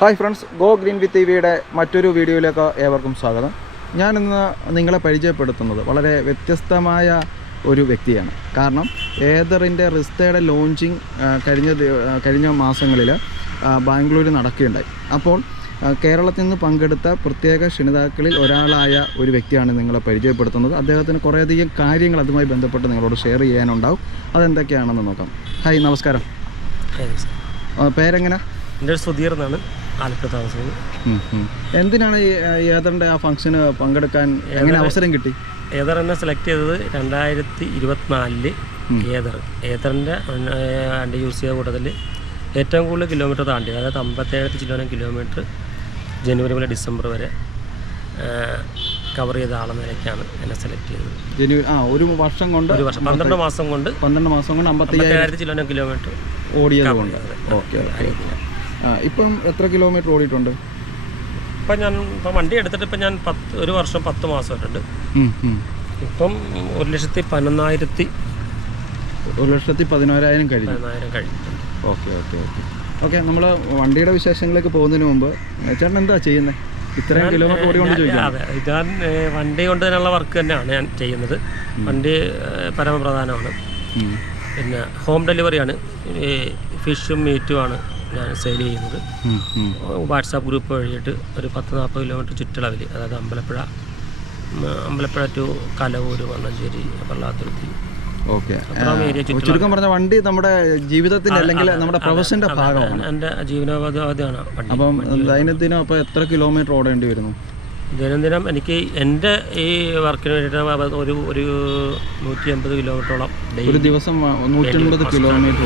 Hi friends, go green വിത്ത് ടിവിയുടെ മറ്റൊരു വീഡിയോയിലേക്ക് ഏവർക്കും സ്വാഗതം. ഞാനിന്ന് നിങ്ങളെ പരിചയപ്പെടുത്തുന്നത് വളരെ വ്യത്യസ്തമായ ഒരു വ്യക്തിയാണ്. കാരണം ഏതറിൻ്റെ റിസ്തയുടെ ലോഞ്ചിങ് കഴിഞ്ഞ മാസങ്ങളിൽ ബാംഗ്ലൂരിൽ നടക്കുകയുണ്ടായി. അപ്പോൾ കേരളത്തിൽ നിന്ന് പങ്കെടുത്ത പ്രത്യേക ക്ഷണിതാക്കളിൽ ഒരാളായ ഒരു വ്യക്തിയാണ് നിങ്ങളെ പരിചയപ്പെടുത്തുന്നത്. അദ്ദേഹത്തിന് കുറേയധികം കാര്യങ്ങൾ അതുമായി ബന്ധപ്പെട്ട് നിങ്ങളോട് ഷെയർ ചെയ്യാനുണ്ടാവും. അതെന്തൊക്കെയാണെന്ന് നോക്കാം. ഹായ്, നമസ്കാരം. പേരെങ്ങനെ? എൻ്റെ സുധീർ എന്നാണ്, ആലപ്പുഴ താമസിക്കുന്നത്. എന്തിനാണ് ഈ ഏതറിൻ്റെ ആ ഫംഗ്ഷന് പങ്കെടുക്കാൻ എങ്ങനെ അവസരം കിട്ടി? ഏതർ എന്നെ സെലക്ട് ചെയ്തത് 2024 ഏതറിൻ്റെ വണ്ടി യൂസ് ചെയ്ത കൂട്ടത്തിൽ ഏറ്റവും കൂടുതൽ കിലോമീറ്റർ താണ്ടി, അതായത് 57 കിലോമീറ്റർ ജനുവരി മുതൽ ഡിസംബർ വരെ കവർ ചെയ്ത ആളെന്ന നിലയ്ക്കാണ് എന്നെ സെലക്ട് ചെയ്തത്. ഒരു വർഷം കൊണ്ട് 12 മാസം കൊണ്ട് 57 കിലോമീറ്റർ ഓടിയത് കൊണ്ട്. ഓക്കെ. ഇപ്പം എത്ര കിലോമീറ്റർ ഓടിയിട്ടുണ്ട്? ഇപ്പം വണ്ടി എടുത്തിട്ട് ഇപ്പം ഞാൻ 1 വർഷം 10 മാസമായിട്ടുണ്ട്. ഇപ്പം 1,11,000 കഴിഞ്ഞു. ഓക്കെ. ഓക്കെ, നമ്മൾ വണ്ടിയുടെ വിശേഷങ്ങളിലേക്ക് പോകുന്നതിന് മുമ്പ് ചേട്ടൻ എന്താ ചെയ്യുന്നത്? ഇത്രയും കിലോമീറ്റർ ഓടിക്കൊണ്ട് ചോദിക്കാം. അതെ, ഞാൻ വണ്ടി കൊണ്ട് തന്നെയുള്ള വർക്ക് തന്നെയാണ് ഞാൻ ചെയ്യുന്നത്. വണ്ടി പരമപ്രധാനമാണ്. പിന്നെ ഹോം ഡെലിവറിയാണ്, ഫിഷും മീറ്റുമാണ് ഞാൻ സെയിൽ ചെയ്യുന്നത്. വാട്സാപ്പ് ഗ്രൂപ്പ് വഴിയിട്ട് ഒരു 10-40 കിലോമീറ്റർ ചുറ്റളവിൽ, അതായത് അമ്പലപ്പുഴ ടു കലവൂർ, വണ്ണഞ്ചേരി, പള്ളാത്തുരുത്തി. ഓക്കെ. ചുരുക്കം പറഞ്ഞ വണ്ടി നമ്മുടെ ജീവിതത്തിൻ്റെ അല്ലെങ്കിൽ നമ്മുടെ പ്രൊഫഷൻ്റെ ഭാഗമാണ്, എൻ്റെ ജീവനോപാധിയാണ് വണ്ടി. അപ്പം ദൈനംദിനം അപ്പോൾ എത്ര കിലോമീറ്റർ ഓടേണ്ടി വരുന്നു? ദൈനംദിനം എനിക്ക് എൻ്റെ ഈ വർക്കിന് വേണ്ടിയിട്ട് ഒരു 180 കിലോമീറ്ററോളം ഒരു ദിവസം 180 കിലോമീറ്റർ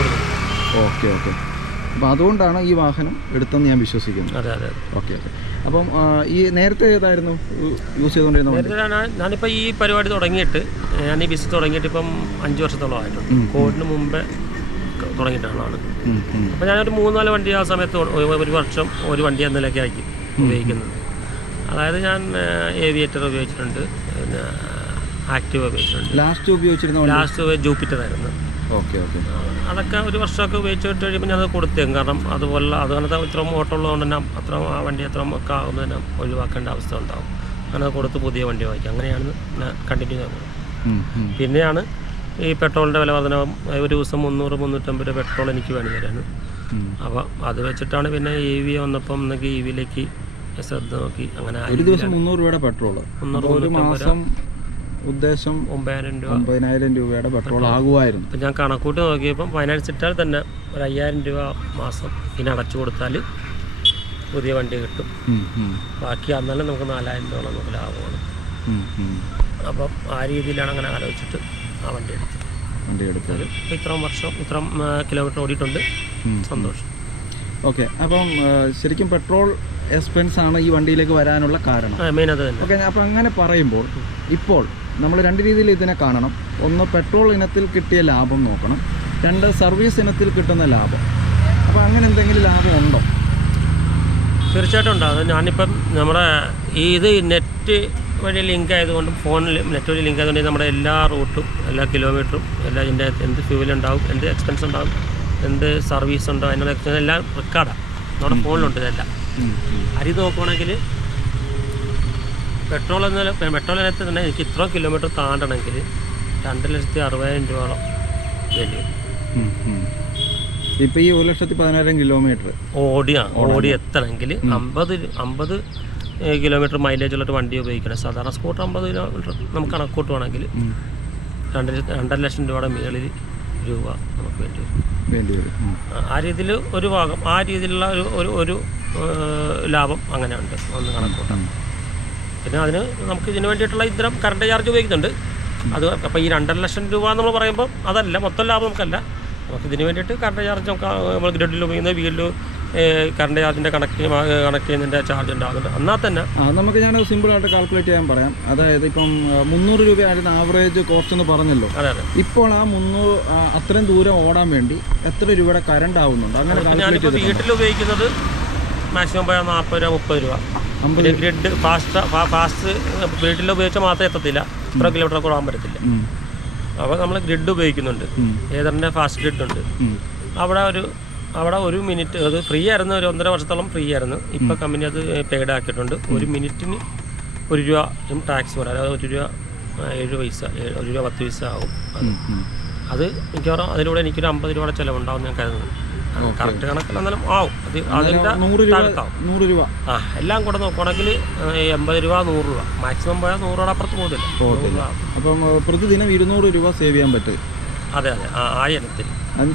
ഓടും. ഓക്കെ. അപ്പോൾ അതുകൊണ്ടാണ് ഈ വാഹനം എടുത്തെന്ന് ഞാൻ വിശ്വസിക്കുന്നു. അതെ. ഓക്കെ. അപ്പം ഈ നേരത്തെ ഏതായിരുന്നു യൂസ് ചെയ്തുകൊണ്ടിരുന്നത്? ഞാനിപ്പോൾ ഈ പരിപാടി തുടങ്ങിയിട്ട്, ഞാൻ ഈ ബിസിനസ് തുടങ്ങിയിട്ട് ഇപ്പം 5 വർഷത്തോളം ആയിട്ടുണ്ട്. കോവിഡിന് മുമ്പേ തുടങ്ങിയിട്ടാണ്. അപ്പോൾ ഞാനൊരു 3-4 വണ്ടി ആ സമയത്ത് ഒരു വർഷം ഒരു വണ്ടി എന്ന നിലയ്ക്കായിരിക്കും ഉപയോഗിക്കുന്നത്. അതായത് ഞാൻ ഏവിയേറ്റർ ഉപയോഗിച്ചിട്ടുണ്ട്, പിന്നെ ആക്റ്റീവ് ഉപയോഗിച്ചിട്ടുണ്ട്. ലാസ്റ്റ് ജൂപ്പിറ്റർ ആയിരുന്നു. ഓക്കെ. അതൊക്കെ ഒരു വർഷമൊക്കെ ഉപയോഗിച്ചിട്ട് കഴിയുമ്പോൾ ഞാനത് കൊടുത്തേക്കും. കാരണം അതുപോലത്തെ ഇത്രയും ഓട്ടമുള്ളതുകൊണ്ട് തന്നെ ആ വണ്ടി അത്രയും ഒക്കെ ആകുമ്പോൾ തന്നെ ഒഴിവാക്കേണ്ട അവസ്ഥ ഉണ്ടാകും. അങ്ങനെ കൊടുത്ത് പുതിയ വണ്ടി വാങ്ങിക്കും. അങ്ങനെയാണ് ഞാൻ കണ്ടിന്യൂ ചെയ്യുന്നത്. പിന്നെയാണ് ഈ പെട്രോളിൻ്റെ വില വർധനവും. ഒരു ദിവസം 300-350 രൂപ പെട്രോൾ എനിക്ക് വേണ്ടി വരാണ്. അപ്പോൾ അത് വെച്ചിട്ടാണ് പിന്നെ EV വന്നപ്പം എന്നൊക്കെ EVയിലേക്ക് ശ്രദ്ധ നോക്കി. അങ്ങനെ ഒരു ദിവസം 300 രൂപയുടെ പെട്രോൾ, ഒരു മാസം ഉദ്ദേശം 9,000 രൂപയുടെ പെട്രോൾ ആകുമായിരുന്നു. ഇപ്പം ഞാൻ കണക്കൂട്ടി നോക്കിയപ്പം ഫൈനാൻസ് ഇട്ടാൽ തന്നെ ഒരു 5,000 രൂപ മാസം പിന്നെ അടച്ചു കൊടുത്താൽ പുതിയ വണ്ടി കിട്ടും. ബാക്കി അന്നാലും നമുക്ക് 4,000 രൂപ നമുക്ക് ലാഭമാണ്. അപ്പം ആ രീതിയിലാണ് അങ്ങനെ ആലോചിച്ചിട്ട് ആ വണ്ടി എടുത്തത്. ഇത്രയും വർഷം ഇത്രയും കിലോമീറ്റർ ഓടിയിട്ടുണ്ട്. സന്തോഷം. ഓക്കെ. അപ്പം ശരിക്കും പെട്രോൾ എക്സ്പെൻസ് ആണ് ഈ വണ്ടിയിലേക്ക് വരാനുള്ള കാരണം, മെയിൻ അത് തന്നെ. ഓക്കെ. അപ്പം അങ്ങനെ പറയുമ്പോൾ ഇപ്പോൾ നമ്മൾ 2 രീതിയിൽ ഇതിനെ കാണണം. ഒന്ന്, പെട്രോൾ ഇനത്തിൽ കിട്ടിയ ലാഭം നോക്കണം. 2, സർവീസ് ഇനത്തിൽ കിട്ടുന്ന ലാഭം. അപ്പോൾ അങ്ങനെ എന്തെങ്കിലും ലാഭം ഉണ്ടോ? തീർച്ചയായിട്ടും ഉണ്ടാകും. ഞാനിപ്പം നമ്മുടെ ഇത് നെറ്റ് വഴി ലിങ്ക് ആയതുകൊണ്ടും, ഫോണിൽ നെറ്റ് വഴി ലിങ്ക് ആയതുകൊണ്ട് നമ്മുടെ എല്ലാ റൂട്ടും, എല്ലാ കിലോമീറ്ററും, എല്ലാ ഇതിൻ്റെ എന്ത് ഫ്യൂവലുണ്ടാവും, എന്ത് എക്സ്പെൻസ് ഉണ്ടാകും, എന്ത് സർവീസ് ഉണ്ടോ, അതിനുള്ള എക്സ്പെൻസ് എല്ലാം റെക്കോർഡാണ് നമ്മുടെ ഫോണിലുണ്ട്. ഇതെല്ലാം അരി നോക്കുകയാണെങ്കിൽ പെട്രോൾ ഇനത്തിൽ തന്നെ എനിക്ക് ഇത്ര കിലോമീറ്റർ താണ്ടണമെങ്കിൽ 2,60,000 രൂപയോളം വേണ്ടി വരും. ഇപ്പോൾ ഈ 1,11,000 കിലോമീറ്റർ ഓടി എത്തണമെങ്കിൽ 50 കിലോമീറ്റർ മൈലേജ് ഉള്ളൊരു വണ്ടി ഉപയോഗിക്കണം. സാധാരണ സ്കൂട്ടർ 50 കിലോമീറ്റർ നമുക്ക് കണക്കൂട്ടുവാണെങ്കിൽ 2.5 ലക്ഷം രൂപയുടെ മുകളിൽ രൂപ നമുക്ക് വേണ്ടി വരും. ആ രീതിയിൽ ഒരു ഭാഗം, ആ രീതിയിലുള്ള ഒരു ലാഭം അങ്ങനെ ഉണ്ട്, ഒന്ന് കണക്കൂട്ടാം. പിന്നെ അതിന് നമുക്ക് ഇതിന് വേണ്ടിയിട്ടുള്ള ഇത്തരം കറണ്ട് ചാർജ് ഉപയോഗിക്കുന്നുണ്ട്. അത് അപ്പോൾ ഈ 2.5 ലക്ഷം രൂപ നമ്മൾ പറയുമ്പോൾ അതല്ല മൊത്തം ലാഭം നമുക്കല്ല. നമുക്ക് ഇതിന് വേണ്ടിയിട്ട് കറണ്ട് ചാർജ് നമ്മൾ ഗ്രിഡിൽ ഉപയോഗിക്കുന്ന വീട്ടിൽ കറണ്ട് ചാർജിൻ്റെ കണക്ട് ചെയ്യുന്നതിൻ്റെ ചാർജ് ഉണ്ടാകുന്നുണ്ട്. എന്നാൽ തന്നെ നമുക്ക് ഞാനത് സിമ്പിളായിട്ട് കാൽക്കുലേറ്റ് ചെയ്യാൻ പറയാം. അതായത് ഇപ്പം 300 രൂപയായിരുന്നു ആവറേജ് കോസ്റ്റ് എന്ന് പറഞ്ഞല്ലോ. അതെ. ഇപ്പോൾ ആ 300 അത്രയും ദൂരം ഓടാൻ വേണ്ടി എത്ര രൂപയുടെ കറണ്ട് ആവുന്നുണ്ട്? അങ്ങനെ ഞാനിപ്പോൾ വീട്ടിൽ ഉപയോഗിക്കുന്നത് മാക്സിമം പോയാൽ 40 രൂപ 30 രൂപ. പിന്നെ ഗ്രിഡ് ഫാസ്റ്റ് വീട്ടിൽ ഉപയോഗിച്ചാൽ മാത്രമേ എത്തത്തില്ല, ഇത്ര കിലോമീറ്റർ കൂടാൻ പറ്റത്തില്ല. അപ്പോൾ നമ്മൾ ഗ്രിഡ് ഉപയോഗിക്കുന്നുണ്ട്. ഏതറിൻ്റെ ഫാസ്റ്റ് ഗ്രിഡ് ഉണ്ട്. അവിടെ ഒരു അവിടെ 1 മിനിറ്റ് അത് ഫ്രീ ആയിരുന്നു, ഒരു 1.5 വർഷത്തോളം ഫ്രീ ആയിരുന്നു. ഇപ്പോൾ കമ്പനി അത് പെയ്ഡ് ആക്കിയിട്ടുണ്ട്. 1 മിനിറ്റിന് 1 രൂപ ടാക്സ് വരാം, അതായത് 1 രൂപ 7 പൈസ, 1 രൂപ 10 പൈസ ആവും. അത് മിക്കവാറും അതിലൂടെ എനിക്കൊരു 50 രൂപയുടെ ചിലവുണ്ടാവും ഞാൻ കരുതുന്നത്. കറക്റ്റ് കണക്കിൽ എന്നാലും ആവും. അത് അതിൻ്റെ 100 രൂപ എല്ലാം കൂടെ നോക്കുകയാണെങ്കിൽ 80 രൂപ 100 രൂപ മാക്സിമം പോയാൽ 100 രൂപയുടെ അപ്പുറത്ത് പോകത്തില്ല. അപ്പം പ്രതിദിനം 200 രൂപ സേവ് ചെയ്യാൻ പറ്റും. അതെ അതെ, ആ ഇനത്തിൽ.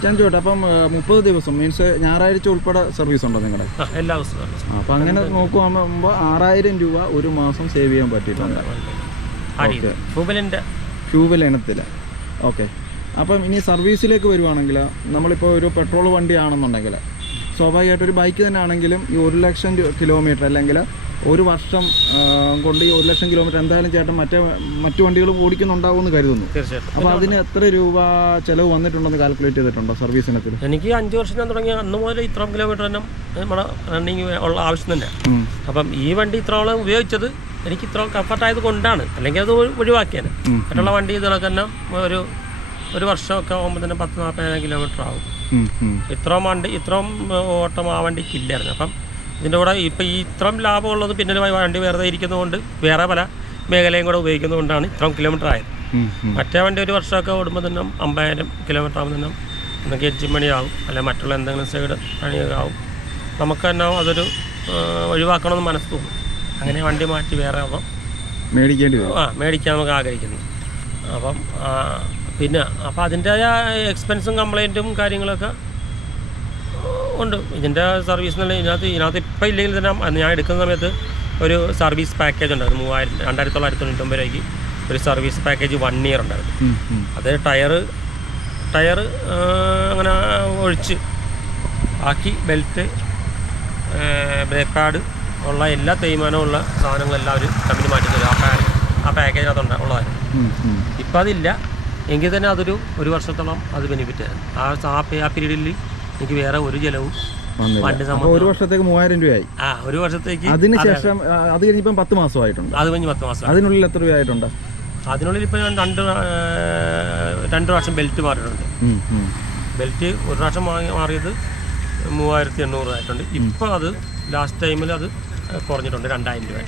ഞാൻ ചോട്ടെ, അപ്പം 30 ദിവസം മീൻസ് ഞായറാഴ്ച ഉൾപ്പെടെ സർവീസ് ഉണ്ടോ നിങ്ങളുടെ? എല്ലാ ദിവസവും. അപ്പം അങ്ങനെ നോക്കുമ്പോൾ 6000 രൂപ ഒരു മാസം സേവ് ചെയ്യാൻ പറ്റിയിട്ടുണ്ട് ഫ്യൂവൽ ഇനത്തിൽ. ഓക്കെ. അപ്പം ഇനി സർവീസിലേക്ക് വരുവാണെങ്കിൽ നമ്മളിപ്പോൾ ഒരു പെട്രോൾ വണ്ടിയാണെന്നുണ്ടെങ്കിൽ സ്വാഭാവികമായിട്ട് ഒരു ബൈക്ക് തന്നെ ആണെങ്കിലും ഈ 1,00,000 കിലോമീറ്റർ അല്ലെങ്കിൽ ഒരു വർഷം കൊണ്ട് ഈ 1,00,000 കിലോമീറ്റർ എന്തായാലും ചേട്ടൻ മറ്റു വണ്ടികൾ ഓടിക്കുന്നുണ്ടാവുമെന്ന് കരുതുന്നു. തീർച്ചയായിട്ടും. അപ്പോൾ അതിന് എത്ര രൂപ ചിലവ് വന്നിട്ടുണ്ടെന്ന് കാൽക്കുലേറ്റ് ചെയ്തിട്ടുണ്ടോ സർവീസിനത്തിൽ? എനിക്ക് 5 വർഷം ഞാൻ തുടങ്ങിയ അന്ന് മുതൽ ഇത്രയും കിലോമീറ്റർ തന്നെ നമ്മുടെ റണ്ണിങ് ഉള്ള ആവശ്യം തന്നെ. അപ്പം ഈ വണ്ടി ഇത്രോളം ഉപയോഗിച്ചത് എനിക്ക് ഇത്ര കംഫർട്ടായത് കൊണ്ടാണ്, അല്ലെങ്കിൽ അത് ഒഴിവാക്കിയാണ്. മറ്റുള്ള വണ്ടി ഇതിനൊക്കെ തന്നെ ഒരു വർഷമൊക്കെ ആകുമ്പോൾ തന്നെ 10-40 കിലോമീറ്റർ ആവും. ഇത്രയും ഓട്ടം ആ വണ്ടിക്ക് ഇല്ലായിരുന്നു. അപ്പം ഇതിൻ്റെ കൂടെ ഇപ്പം ഈ ഇത്രയും ലാഭമുള്ളത് പിന്നെ വണ്ടി വെറുതെ ഇരിക്കുന്നതുകൊണ്ട് വേറെ പല മേഖലയും കൂടെ ഉപയോഗിക്കുന്നതുകൊണ്ടാണ് ഇത്രയും കിലോമീറ്റർ ആയത്. മറ്റേ വണ്ടി ഒരു വർഷമൊക്കെ ഓടുമ്പോൾ തന്നെ 50,000 കിലോമീറ്റർ ആകുമ്പോൾ തന്നെ നമുക്ക് എഞ്ചിൻ പണിയാവും, അല്ലെങ്കിൽ മറ്റുള്ള എന്തെങ്കിലും സൈഡ് പണിയാവും. നമുക്ക് തന്നെ അതൊരു ഒഴിവാക്കണമെന്ന് മനസ്സ് തോന്നും. അങ്ങനെ വണ്ടി മാറ്റി വേറെ ആവാം മേടിക്കേണ്ടി വരും. മേടിക്കാൻ നമുക്ക് ആഗ്രഹിക്കുന്നു. അപ്പം പിന്നെ അതിൻ്റെതായ എക്സ്പെൻസും കംപ്ലൈൻറ്റും കാര്യങ്ങളൊക്കെ ഉണ്ട്. ഇതിൻ്റെ സർവീസിനുള്ള ഇതിനകത്ത് ഇപ്പം ഇല്ലെങ്കിൽ തന്നെ ഞാൻ എടുക്കുന്ന സമയത്ത് ഒരു സർവീസ് പാക്കേജ് ഉണ്ടായിരുന്നു. 2,999 രൂപയ്ക്ക് ഒരു സർവീസ് പാക്കേജ് 1 ഇയർ ഉണ്ടായിരുന്നു. അത് ടയർ അങ്ങനെ ഒഴിച്ച് ബാക്കി ബെൽറ്റ്, ബ്രേക്ക് പാഡ് ഉള്ള എല്ലാ തേയ്മാനമുള്ള സാധനങ്ങളെല്ലാം ഒരു കമ്പനി മാറ്റി തരും. ആ പാക്കേജിനകത്ത് ഉള്ളതായിരുന്നു. ഇപ്പം അതില്ല. എങ്കിൽ തന്നെ ഒരു വർഷത്തോളം അത് ബെനിഫിറ്റ് ആയിരുന്നു. ആ പീരീഡിൽ എനിക്ക് വേറെ ഒരു ചിലവും വണ്ടി സംബന്ധം. ഒരു വർഷത്തേക്ക് 3,000 രൂപയായി. ഒരു വർഷത്തേക്ക്. അതിനുശേഷം അത് കഴിഞ്ഞിപ്പം 10 മാസമായിട്ടുണ്ട്. അത് കഴിഞ്ഞ് 10 മാസം. അതിനുള്ളിൽ എത്ര രൂപയായിട്ടുണ്ട്? അതിനുള്ളിൽ ഇപ്പം ഞാൻ 2 പ്രാവശ്യം ബെൽറ്റ് മാറിയിട്ടുണ്ട്. ബെൽറ്റ് ഒരു പ്രാവശ്യം മാറിയത് 3,800 ആയിട്ടുണ്ട്. ഇപ്പം അത് ലാസ്റ്റ് ടൈമിൽ അത് കുറഞ്ഞിട്ടുണ്ട് 2,000 രൂപ.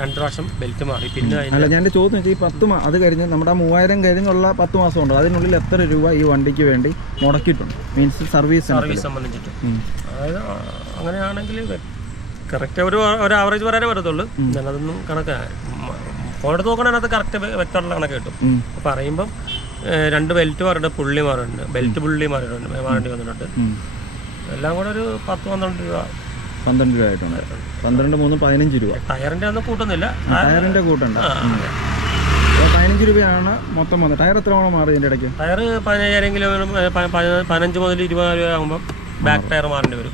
2 പ്രാവശ്യം ബെൽറ്റ് മാറി. പിന്നെ അല്ല, ഞാൻ ചോദ്യം വെച്ചാൽ ഈ 10 അത് കഴിഞ്ഞ് നമ്മുടെ 3,000 കഴിഞ്ഞുള്ള 10 മാസം ഉണ്ട്. അതിനുള്ളിൽ എത്ര രൂപ ഈ വണ്ടിക്ക് വേണ്ടി മുടക്കിയിട്ടുണ്ട്? മീൻസ് സർവീസ് സംബന്ധിച്ചിട്ട്. അതായത് അങ്ങനെയാണെങ്കിൽ കറക്റ്റ് ഒരു ആവറേജ് പറയാനേ പറ്റത്തുള്ളൂ. ഞാനതൊന്നും ഫോണെടുത്ത് നോക്കണേ അതിനകത്ത് കറക്റ്റ് വ്യക്തമുള്ള കണക്ക് കിട്ടും. പറയുമ്പം 2 ബെൽറ്റ് മാറിയിട്ടുണ്ട്, പുള്ളി മാറിയിട്ടുണ്ട്, ബെൽറ്റ് പുള്ളി മാറേണ്ടി വന്നിട്ടുണ്ട്. എല്ലാം കൂടെ ഒരു 10-12 രൂപ. 12 രൂപ ആയിട്ടുണ്ട്. 12, 3, 15 രൂപ. ടയറിൻ്റെ ഒന്നും കൂട്ടുന്നില്ല. ടയറിൻ്റെ കൂട്ടുണ്ട്. 15 രൂപയാണ് മൊത്തം വന്നത്. ടയർ എത്ര തവണ മാറി ഇതിൻ്റെ ഇടയ്ക്ക്? ടയർ 15,000 കിലോമീറ്റർ 15 മുതൽ 20 രൂപ ആകുമ്പോൾ ബാക്ക് ടയർ മാറേണ്ടി വരും.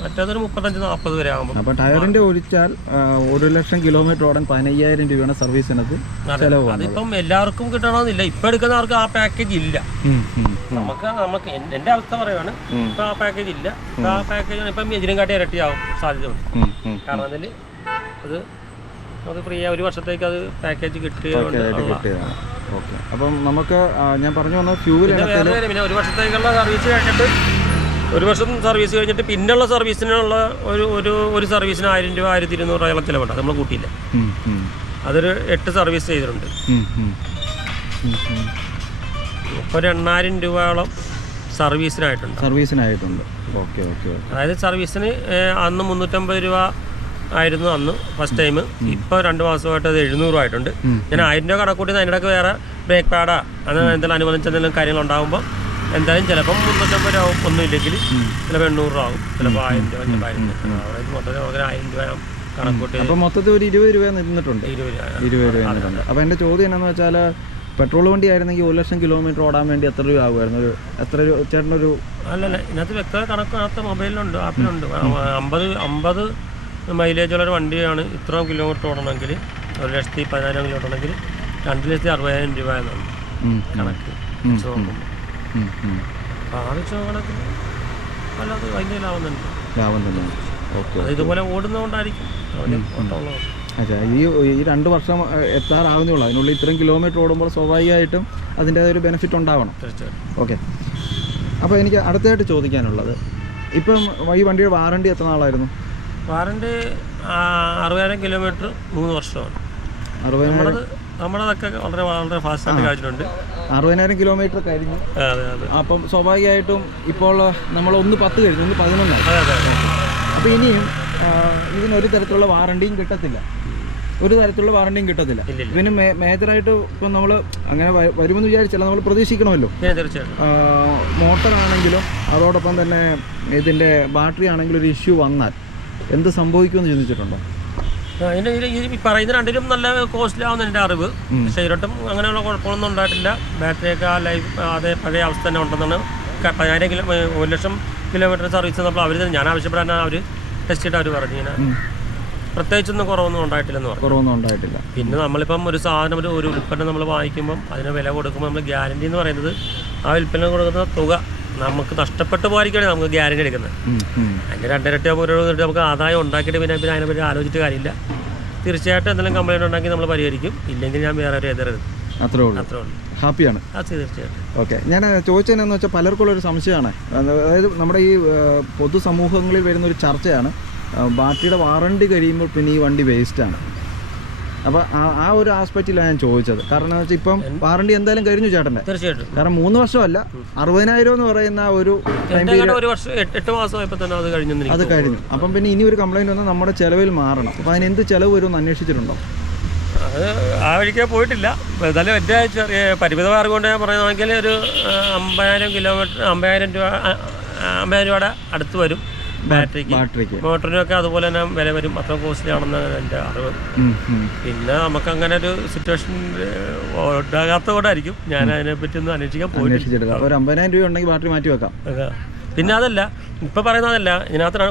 മറ്റേതൊരു 35-40 വരെ ആകുമ്പോൾ. അപ്പോൾ ടയറിൻ്റെ ഒഴിച്ചാൽ 1,00,000 കിലോമീറ്റർ ഓടാൻ 15,000 രൂപയാണ് സർവീസിനകത്ത് ചിലവ്. അതിപ്പം എല്ലാവർക്കും കിട്ടണമെന്നില്ല. ഇപ്പം എടുക്കുന്നവർക്ക് ആ പാക്കേജ് ഇല്ല. നമുക്ക് എൻ്റെ അവസ്ഥ പറയുകയാണ്, ഇപ്പം ആ പാക്കേജ് ഇല്ല. ആ പാക്കേജ് ഇപ്പം ഇതിനും കാട്ടി ഇരട്ടിയാവും സാധ്യതയുണ്ട്. കാരണം അതിൽ അത് ഫ്രീ ഒരു വർഷത്തേക്ക് അത് പാക്കേജ് കിട്ടുകയാണ്. അപ്പം നമുക്ക് ഞാൻ പറഞ്ഞു വന്ന ഫ്യൂവൽ പിന്നെ ഒരു വർഷത്തേക്കുള്ള സർവീസ് കഴിഞ്ഞിട്ട്, ഒരു വർഷം സർവീസ് കഴിഞ്ഞിട്ട് പിന്നുള്ള സർവീസിനുള്ള ഒരു സർവീസിന് 1,000 രൂപ 1,200 രൂപയോളം ചിലവുണ്ട്. അത് നമ്മൾ കൂട്ടിയില്ല. അതൊരു 8 സർവീസ് ചെയ്തിട്ടുണ്ട്. ഇപ്പോൾ 8,000 രൂപയോളം സർവീസിനായിട്ടുണ്ട്. അതായത് സർവീസിന് അന്ന് 350 രൂപ ആയിരുന്നു അന്ന് ഫസ്റ്റ് ടൈം. ഇപ്പോൾ 2 മാസമായിട്ട് അത് 700 ആയിട്ടുണ്ട്. ഞാൻ 1,000 രൂപ കണക്കൂട്ടി അതിനിടയ്ക്ക് വേറെ ബ്രേക്ക് പാഡാ എന്തെങ്കിലും അനുബന്ധിച്ച് എന്തെങ്കിലും കാര്യങ്ങളുണ്ടാകുമ്പോൾ എന്തായാലും ചിലപ്പം 350 രൂപ ആവും. ഒന്നുമില്ലെങ്കിൽ ചിലപ്പോൾ 800 രൂപ ആവും. ചിലപ്പോൾ 1,000 രൂപ. മൊത്തത്തിൽ 1,000 രൂപ കണക്കൂട്ടി. അപ്പോൾ മൊത്തത്തിൽ ഒരു 20 രൂപ നിന്നിട്ടുണ്ട്. 20 രൂപ നിന്നിട്ടുണ്ട്. അപ്പോൾ എൻ്റെ ചോദ്യം എന്നാന്ന് വെച്ചാൽ, പെട്രോൾ വണ്ടി ആയിരുന്നെങ്കിൽ 1,00,000 കിലോമീറ്റർ ഓടാൻ വേണ്ടി എത്ര രൂപ ആകുമായിരുന്നു? എത്ര രൂപ ചേട്ടനൊരു? അല്ലല്ല, ഇതിനകത്ത് വ്യക്തത കണക്കകത്ത് മൊബൈലിലുണ്ട്, ആപ്പിലുണ്ട്. 50 മൈലേജുള്ളൊരു വണ്ടിയാണ് ഇത്രയും കിലോമീറ്റർ ഓടണമെങ്കിൽ, 1,10,000 കിലോമീറ്റർ ഉണ്ടെങ്കിൽ 2,60,000 രൂപ എന്നാണ് കണക്ക് നോക്കുമ്പോൾ. കണക്കിൽ അല്ലാതെ വലിയ ലാഭം തന്നെ. ഇതുപോലെ ഓടുന്നതുകൊണ്ടായിരിക്കും ഓട്ടമുള്ളത്. ഈ 2 വർഷം എത്താറാവുന്നേ ഉള്ളൂ. അതിനുള്ളിൽ ഇത്രയും കിലോമീറ്റർ ഓടുമ്പോൾ സ്വാഭാവികമായിട്ടും അതിൻ്റേതായ ഒരു ബെനിഫിറ്റ് ഉണ്ടാവണം. തീർച്ചയായിട്ടും. ഓക്കെ. അപ്പോൾ എനിക്ക് അടുത്തായിട്ട് ചോദിക്കാനുള്ളത്, ഇപ്പം ഈ വണ്ടിയുടെ വാറണ്ടി എത്ര നാളായിരുന്നു? വാറണ്ടി 60,000 കിലോമീറ്റർ 3 വർഷമാണ്. 60,000. നമ്മളതൊക്കെ വളരെ വളരെ ഫാസ്റ്റായിട്ട് കാണിച്ചിട്ടുണ്ട്. 60,000 കിലോമീറ്റർ കഴിഞ്ഞു. അതെ അതെ. അപ്പം സ്വാഭാവികമായിട്ടും ഇപ്പോൾ നമ്മൾ 1.10 കഴിഞ്ഞു, 1.11. അതെ അതെ അതെ. അപ്പോൾ ഇനിയും ഇതിനൊരു തരത്തിലുള്ള വാറണ്ടിയും കിട്ടത്തില്ല, ഒരു തരത്തിലുള്ള വാറണ്ടിയും കിട്ടത്തില്ല. ഇതിന് മേജറായിട്ട് ഇപ്പം നമ്മൾ അങ്ങനെ വരുമെന്ന് വിചാരിച്ചല്ല, നമ്മൾ പ്രതീക്ഷിക്കണമല്ലോ. തീർച്ചയായിട്ടും. മോട്ടറാണെങ്കിലും അതോടൊപ്പം തന്നെ ഇതിൻ്റെ ബാറ്ററി ആണെങ്കിലും ഒരു ഇഷ്യൂ വന്നാൽ എന്ത് സംഭവിക്കുമെന്ന് ചിന്തിച്ചിട്ടുണ്ടോ? ഈ പറയുന്ന രണ്ടിലും നല്ല കോസ്റ്റ്ലി ആവുന്ന എൻ്റെ അറിവ്. പക്ഷേ ഇരട്ടും അങ്ങനെയുള്ള കുഴപ്പമൊന്നും ഉണ്ടായിട്ടില്ല. ബാറ്ററിയൊക്കെ ആ ലൈഫ് അതേ പഴയ അവസ്ഥ തന്നെ ഉണ്ടെന്നാണ്. 1 ലക്ഷം കിലോമീറ്റർ സർവീസ് നമ്മൾ അവർ ഞാൻ ആവശ്യപ്പെടാൻ അവർ ടെസ്റ്റ് ചെയ്തിട്ട് അവർ പറഞ്ഞു. ഇങ്ങനെ പ്രത്യേകിച്ചൊന്നും കുറവൊന്നും ഉണ്ടായിട്ടില്ലെന്ന് പറഞ്ഞു. കുറവൊന്നും ഉണ്ടായിട്ടില്ല. പിന്നെ നമ്മളിപ്പം ഒരു സാധനം ഒരു ഉൽപ്പന്നം നമ്മൾ വാങ്ങിക്കുമ്പം അതിന് വില കൊടുക്കുമ്പോൾ നമ്മൾ ഗ്യാരണ്ടി എന്ന് പറയുന്നത് ആ ഉൽപ്പന്നം കൊടുക്കുന്ന തുക നമുക്ക് നഷ്ടപ്പെട്ടു പോയിരിക്കുകയാണ് നമുക്ക് ഗ്യാരണ്ടി എടുക്കുന്നത്. അതിൻ്റെ 2 നമുക്ക് ആദായം ഉണ്ടാക്കിയിട്ട് പിന്നെ അതിനെപ്പറ്റി ആലോചിച്ചിട്ട് കാര്യമില്ല. തീർച്ചയായിട്ടും എന്തെങ്കിലും കംപ്ലൈൻറ്റ് ഉണ്ടാക്കി നമ്മൾ പരിഹരിക്കും. ഇല്ലെങ്കിൽ ഞാൻ വേറെ ഒരു എതിരരുത്. അത്രേ ഉള്ളൂ. ഹാപ്പിയാണ്. തീർച്ചയായിട്ടും. ഓക്കെ, ഞാൻ ചോദിച്ചതെന്നു വെച്ചാൽ പലർക്കുള്ളൊരു സംശയമാണ്. അതായത് നമ്മുടെ ഈ പൊതുസമൂഹങ്ങളിൽ വരുന്നൊരു ചർച്ചയാണ്, ബാറ്ററിയുടെ വാറണ്ടി കഴിയുമ്പോൾ പിന്നെ ഈ വണ്ടി വേസ്റ്റാണ്. അപ്പോൾ ആ ഒരു ആസ്പെക്റ്റിലാണ് ഞാൻ ചോദിച്ചത്. കാരണം എന്ന് വെച്ചാൽ ഇപ്പം വാറണ്ടി എന്തായാലും കഴിഞ്ഞു ചേട്ടൻ്റെ. തീർച്ചയായിട്ടും. കാരണം 3 വർഷമല്ല, 60,000 എന്ന് പറയുന്ന ഒരു 8 മാസമായപ്പോൾ തന്നെ അത് കഴിഞ്ഞു. അപ്പം പിന്നെ ഇനി ഒരു കംപ്ലൈൻറ്റ് വന്നാൽ നമ്മുടെ ചിലവിൽ മാറണം. അപ്പോൾ അതിന് എന്ത് ചിലവ് വരുമെന്ന് അന്വേഷിച്ചിട്ടുണ്ടോ? അത് ആ വഴിക്ക് പോയിട്ടില്ല. എന്തായാലും എൻ്റെ ചെറിയ പരിമിത മാർഗം കൊണ്ട് ഞാൻ പറയുകയാണെങ്കിൽ ഒരു 50,000 രൂപയുടെ അടുത്ത് വരും ബാറ്ററിക്ക്. മോട്ടറിനൊക്കെ അതുപോലെ തന്നെ വില വരും. അത്ര കോസ്റ്റ്ലി ആണെന്ന് എൻ്റെ അറിവ്. പിന്നെ നമുക്ക് അങ്ങനെ ഒരു സിറ്റുവേഷൻ ഉണ്ടാകാത്തതുകൊണ്ടായിരിക്കും ഞാൻ അതിനെപ്പറ്റി ഒന്നും അന്വേഷിക്കാൻ പോയിട്ടില്ല. ഒരു 50,000 രൂപ ഉണ്ടെങ്കിൽ ബാറ്ററി മാറ്റി വെക്കാം. പിന്നെ അതല്ല, ഇപ്പം പറയുന്നതല്ല, ഇതിനകത്താണ്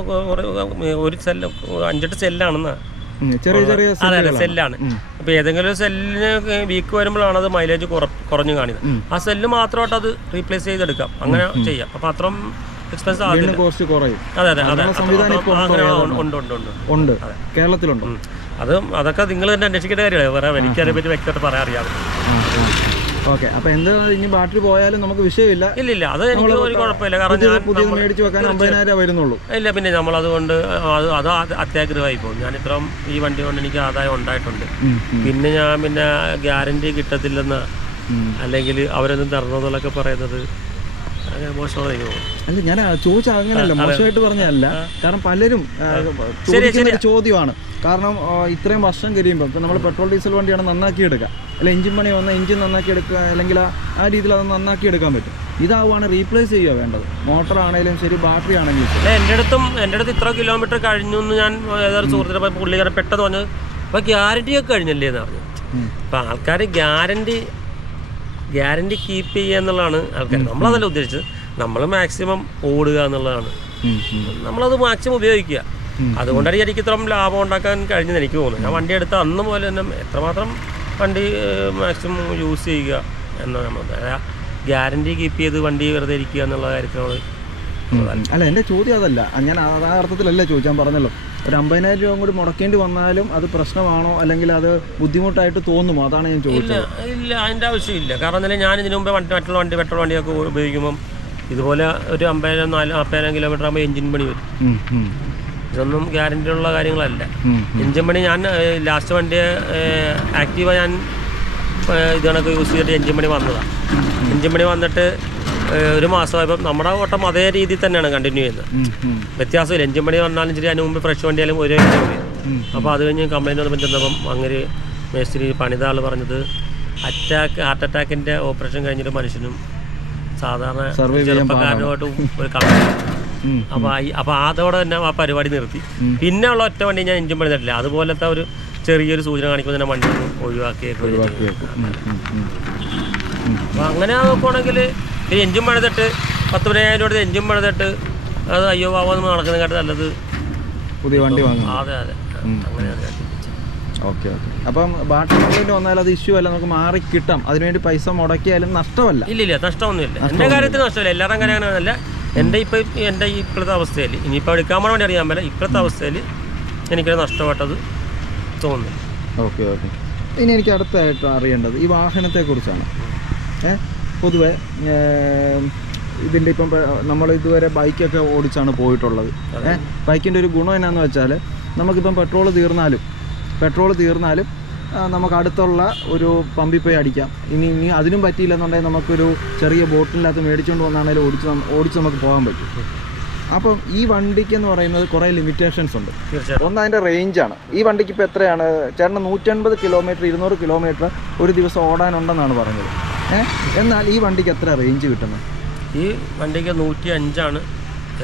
ഒരു സെല്ല് 5-8 സെല്ലാണെന്ന്. ചെറിയ അതെ സെല്ലാണ്. അപ്പോൾ ഏതെങ്കിലും സെല്ലിന് വീക്ക് വരുമ്പോഴാണ് അത് മൈലേജ് കുറഞ്ഞു കാണിക്കുന്നത്. ആ സെല്ല് മാത്രമായിട്ട് അത് റീപ്ലേസ് ചെയ്തെടുക്കാം. അങ്ങനെ ചെയ്യാം. അപ്പോൾ അത്രയും എക്സ്പെൻസ് ആകില്ല. കോസ്റ്റ് കുറയും. അതെ അതെ അതെ. ഉണ്ട്, കേരളത്തിലുണ്ട്. അതൊക്കെ നിങ്ങൾ തന്നെ അന്വേഷിക്കേണ്ട കാര്യമാണ്. വേറെ എനിക്കതിനെ പറ്റി വ്യക്തമായിട്ട് പറയാൻ അറിയാം. ഓക്കെ, അപ്പോൾ എന്താ ഇനി ബാറ്ററി പോയാലും നമുക്ക് വിഷയമില്ല. ഇല്ല, അത് എനിക്ക് ഒരു കുഴപ്പമില്ല. കാരണം പുതിയത് മേടിച്ച് വെക്കാൻ 50,000 വരുന്നുള്ളൂ. ഇല്ല, പിന്നെ നമ്മളതുകൊണ്ട് അത് അത്യാഗ്രഹമായി പോകും. ഞാൻ ഇത്രയും ഈ വണ്ടി കൊണ്ട് എനിക്ക് ആദായം ഉണ്ടായിട്ടുണ്ട്. പിന്നെ ഞാൻ ഗ്യാരണ്ടി കിട്ടത്തില്ലെന്ന് അല്ലെങ്കിൽ അവരൊന്നും തരണമെന്നുള്ളതൊക്കെ പറയുന്നത് മോശമാണ്. അല്ല, ഞാൻ ചോദിച്ചാൽ അങ്ങനെയല്ല, മോശമായിട്ട് പറഞ്ഞതല്ല. കാരണം പലരും ചോദിക്കുന്ന ഒരു ചോദ്യമാണ്. കാരണം ഇത്രയും വർഷം കഴിയുമ്പോൾ ഇപ്പം നമ്മൾ പെട്രോൾ ഡീസൽ വണ്ടിയാണ് നന്നാക്കി എടുക്കുക, അല്ല എഞ്ചിൻ പണി വന്നാൽ എഞ്ചിൻ നന്നാക്കി എടുക്കുക, അല്ലെങ്കിൽ ആ രീതിയിൽ അത് നന്നാക്കി എടുക്കാൻ പറ്റും. ഇതാവുകയാണ് റീപ്ലേസ് ചെയ്യുക വേണ്ടത്. മോട്ടർ ആണെങ്കിലും ശരി, ബാറ്ററി ആണെങ്കിലും ശരി. എൻ്റെ അടുത്ത് ഇത്ര കിലോമീറ്റർ കഴിഞ്ഞു എന്ന് ഞാൻ ഏതൊരു സുഹൃത്തിനെ പുള്ളിക്കാരൻ പെട്ടെന്ന് പറഞ്ഞത്, അപ്പോൾ ഗ്യാരണ്ടിയൊക്കെ കഴിഞ്ഞല്ലേ എന്ന് പറഞ്ഞു. അപ്പോൾ ആൾക്കാർ ഗ്യാരണ്ടി കീപ്പ് ചെയ്യുക എന്നുള്ളതാണ് ആൾക്കാർ. നമ്മളതല്ല ഉദ്ദേശിച്ചത്. നമ്മൾ മാക്സിമം ഓടുക എന്നുള്ളതാണ്. നമ്മളത് മാക്സിമം ഉപയോഗിക്കുക. അതുകൊണ്ടാണ് എനിക്ക് ഇത്രയും ലാഭം ഉണ്ടാക്കാൻ കഴിഞ്ഞെന്ന് എനിക്ക് തോന്നുന്നു. ഞാൻ വണ്ടി എടുത്ത അന്ന് പോലെ തന്നെ എത്രമാത്രം വണ്ടി മാക്സിമം യൂസ് ചെയ്യുക എന്നാണ് നമ്മൾ. ഗ്യാരണ്ടി കീപ്പ് ചെയ്ത് വണ്ടി വെറുതെ ഇരിക്കുക എന്നുള്ള കാര്യത്തിനോട് അല്ല, എൻ്റെ ചോദ്യം അതല്ല. ഞാൻ ആ അർത്ഥത്തിലല്ല ചോദിച്ചാൽ പറഞ്ഞല്ലോ. ഒരു 50,000 രൂപ കൂടി മുടക്കേണ്ടി വന്നാലും അത് പ്രശ്നമാണോ, അല്ലെങ്കിൽ അത് ബുദ്ധിമുട്ടായിട്ട് തോന്നുമോ? അതാണ് ഞാൻ ചോദിച്ചത്. ഇല്ല, അതിൻ്റെ ആവശ്യമില്ല. കാരണം എന്തായാലും ഞാൻ ഇതിനു മുമ്പ് മറ്റുള്ള പെട്രോൾ വണ്ടിയൊക്കെ ഉപയോഗിക്കുമ്പം ഇതുപോലെ ഒരു 50,000-40,000 കിലോമീറ്റർ ആകുമ്പോൾ എഞ്ചിൻ പണി വരും. ഇതൊന്നും ഗ്യാരണ്ടി ഉള്ള കാര്യങ്ങളല്ല. എഞ്ചിൻ പണി ഞാൻ ലാസ്റ്റ് വണ്ടി ആക്റ്റീവ ഞാൻ ഇത് കണക്ക് യൂസ് ചെയ്തിട്ട് എഞ്ചിൻ പണി വന്നതാണ്. എഞ്ചിൻ പണി വന്നിട്ട് ഒരു മാസമായപ്പം നമ്മുടെ ഓട്ടം അതേ രീതിയിൽ തന്നെയാണ് കണ്ടിന്യൂ ചെയ്യുന്നത്. വ്യത്യാസമില്ല. എഞ്ചിൻ പണി വന്നാലും ശരി, അതിന് മുമ്പ് ഫ്രഷ് വണ്ടിയാലും ഒരേ വരും. അപ്പോൾ അത് കഴിഞ്ഞ് കംപ്ലൈൻറ്റ് വന്നപ്പോൾ ചെന്നപ്പം അങ്ങനെ മേസ്ത്രി പണിത ആൾ പറഞ്ഞത് ഹാർട്ട് അറ്റാക്കിൻ്റെ ഓപ്പറേഷൻ കഴിഞ്ഞിട്ട് മനുഷ്യനും സാധാരണ ചെറുപ്പക്കാരുമായിട്ട് ഒരു കംപ്ലൈൻറ്റ്. അപ്പോൾ അതോടെ തന്നെ ആ പരിപാടി നിർത്തി. പിന്നെ ഉള്ള ഒറ്റ വണ്ടി ഞാൻ എഞ്ചിൻ പണി തരില്ല. അതുപോലത്തെ ഒരു ചെറിയൊരു സൂചന കാണിക്കുമ്പോൾ തന്നെ വണ്ടി ഒഴിവാക്കിയേക്കും. അപ്പോൾ അങ്ങനെ നോക്കുവാണെങ്കിൽ ഈ എഞ്ചിൻ പണിതിട്ട് 10,000 രൂപ എഞ്ചിൻ പണിതിട്ട് അത് അയ്യോ ആവാന്ന് നടക്കുന്നതിനെക്കാട്ട് നല്ലത് പുതിയ വണ്ടി വാങ്ങും. അതെ അങ്ങനെയാണ്. ഓക്കെ. അപ്പം ബാറ്ററി കംപ്ലൈൻറ്റ് വന്നാൽ അത് ഇഷ്യൂ അല്ല, നമുക്ക് മാറി കിട്ടാം. അതിനുവേണ്ടി പൈസ മുടക്കിയാലും നഷ്ടമല്ല. ഇല്ല, നഷ്ടമൊന്നുമില്ല. എൻ്റെ കാര്യത്തിൽ നഷ്ടമില്ല. എല്ലാവരും കാര്യം അങ്ങനെയല്ല. എൻ്റെ ഇപ്പോഴത്തെ അവസ്ഥയിൽ ഇനിയിപ്പോൾ എടുക്കാൻ വേണ്ടി അറിയാൻ പറ്റില്ല. ഇപ്പോഴത്തെ അവസ്ഥയിൽ എനിക്കത് നഷ്ടപ്പെട്ടത് തോന്നുന്നു. ഓക്കെ. ഇനി എനിക്ക് അടുത്തായിട്ട് അറിയേണ്ടത് ഈ വാഹനത്തെക്കുറിച്ചാണ്. പൊതുവെ ഇതിൻ്റെ ഇപ്പം നമ്മൾ ഇതുവരെ ബൈക്കൊക്കെ ഓടിച്ചാണ് പോയിട്ടുള്ളത്. ബൈക്കിൻ്റെ ഒരു ഗുണം എന്നാന്ന് വെച്ചാൽ നമുക്കിപ്പം പെട്രോൾ തീർന്നാലും നമുക്ക് അടുത്തുള്ള ഒരു പമ്പിൽ പോയി അടിക്കാം. ഇനി അതിനും പറ്റിയില്ലെന്നുണ്ടെങ്കിൽ നമുക്കൊരു ചെറിയ ബോട്ടിനകത്ത് മേടിച്ചുകൊണ്ട് വന്നാണെങ്കിലും ഓടിച്ച് നമുക്ക് പോകാൻ പറ്റും. അപ്പം ഈ വണ്ടിക്ക് എന്ന് പറയുന്നത് കുറേ ലിമിറ്റേഷൻസ് ഉണ്ട്. ഒന്ന് അതിൻ്റെ റേഞ്ചാണ്. ഈ വണ്ടിക്ക് ഇപ്പോൾ എത്രയാണ് ചേട്ടന് 150 കിലോമീറ്റർ 200 കിലോമീറ്റർ ഒരു ദിവസം ഓടാനുണ്ടെന്നാണ് പറഞ്ഞത്. എന്നാൽ ഈ വണ്ടിക്ക് എത്ര റേഞ്ച് കിട്ടുന്നത്? ഈ വണ്ടിക്ക് 105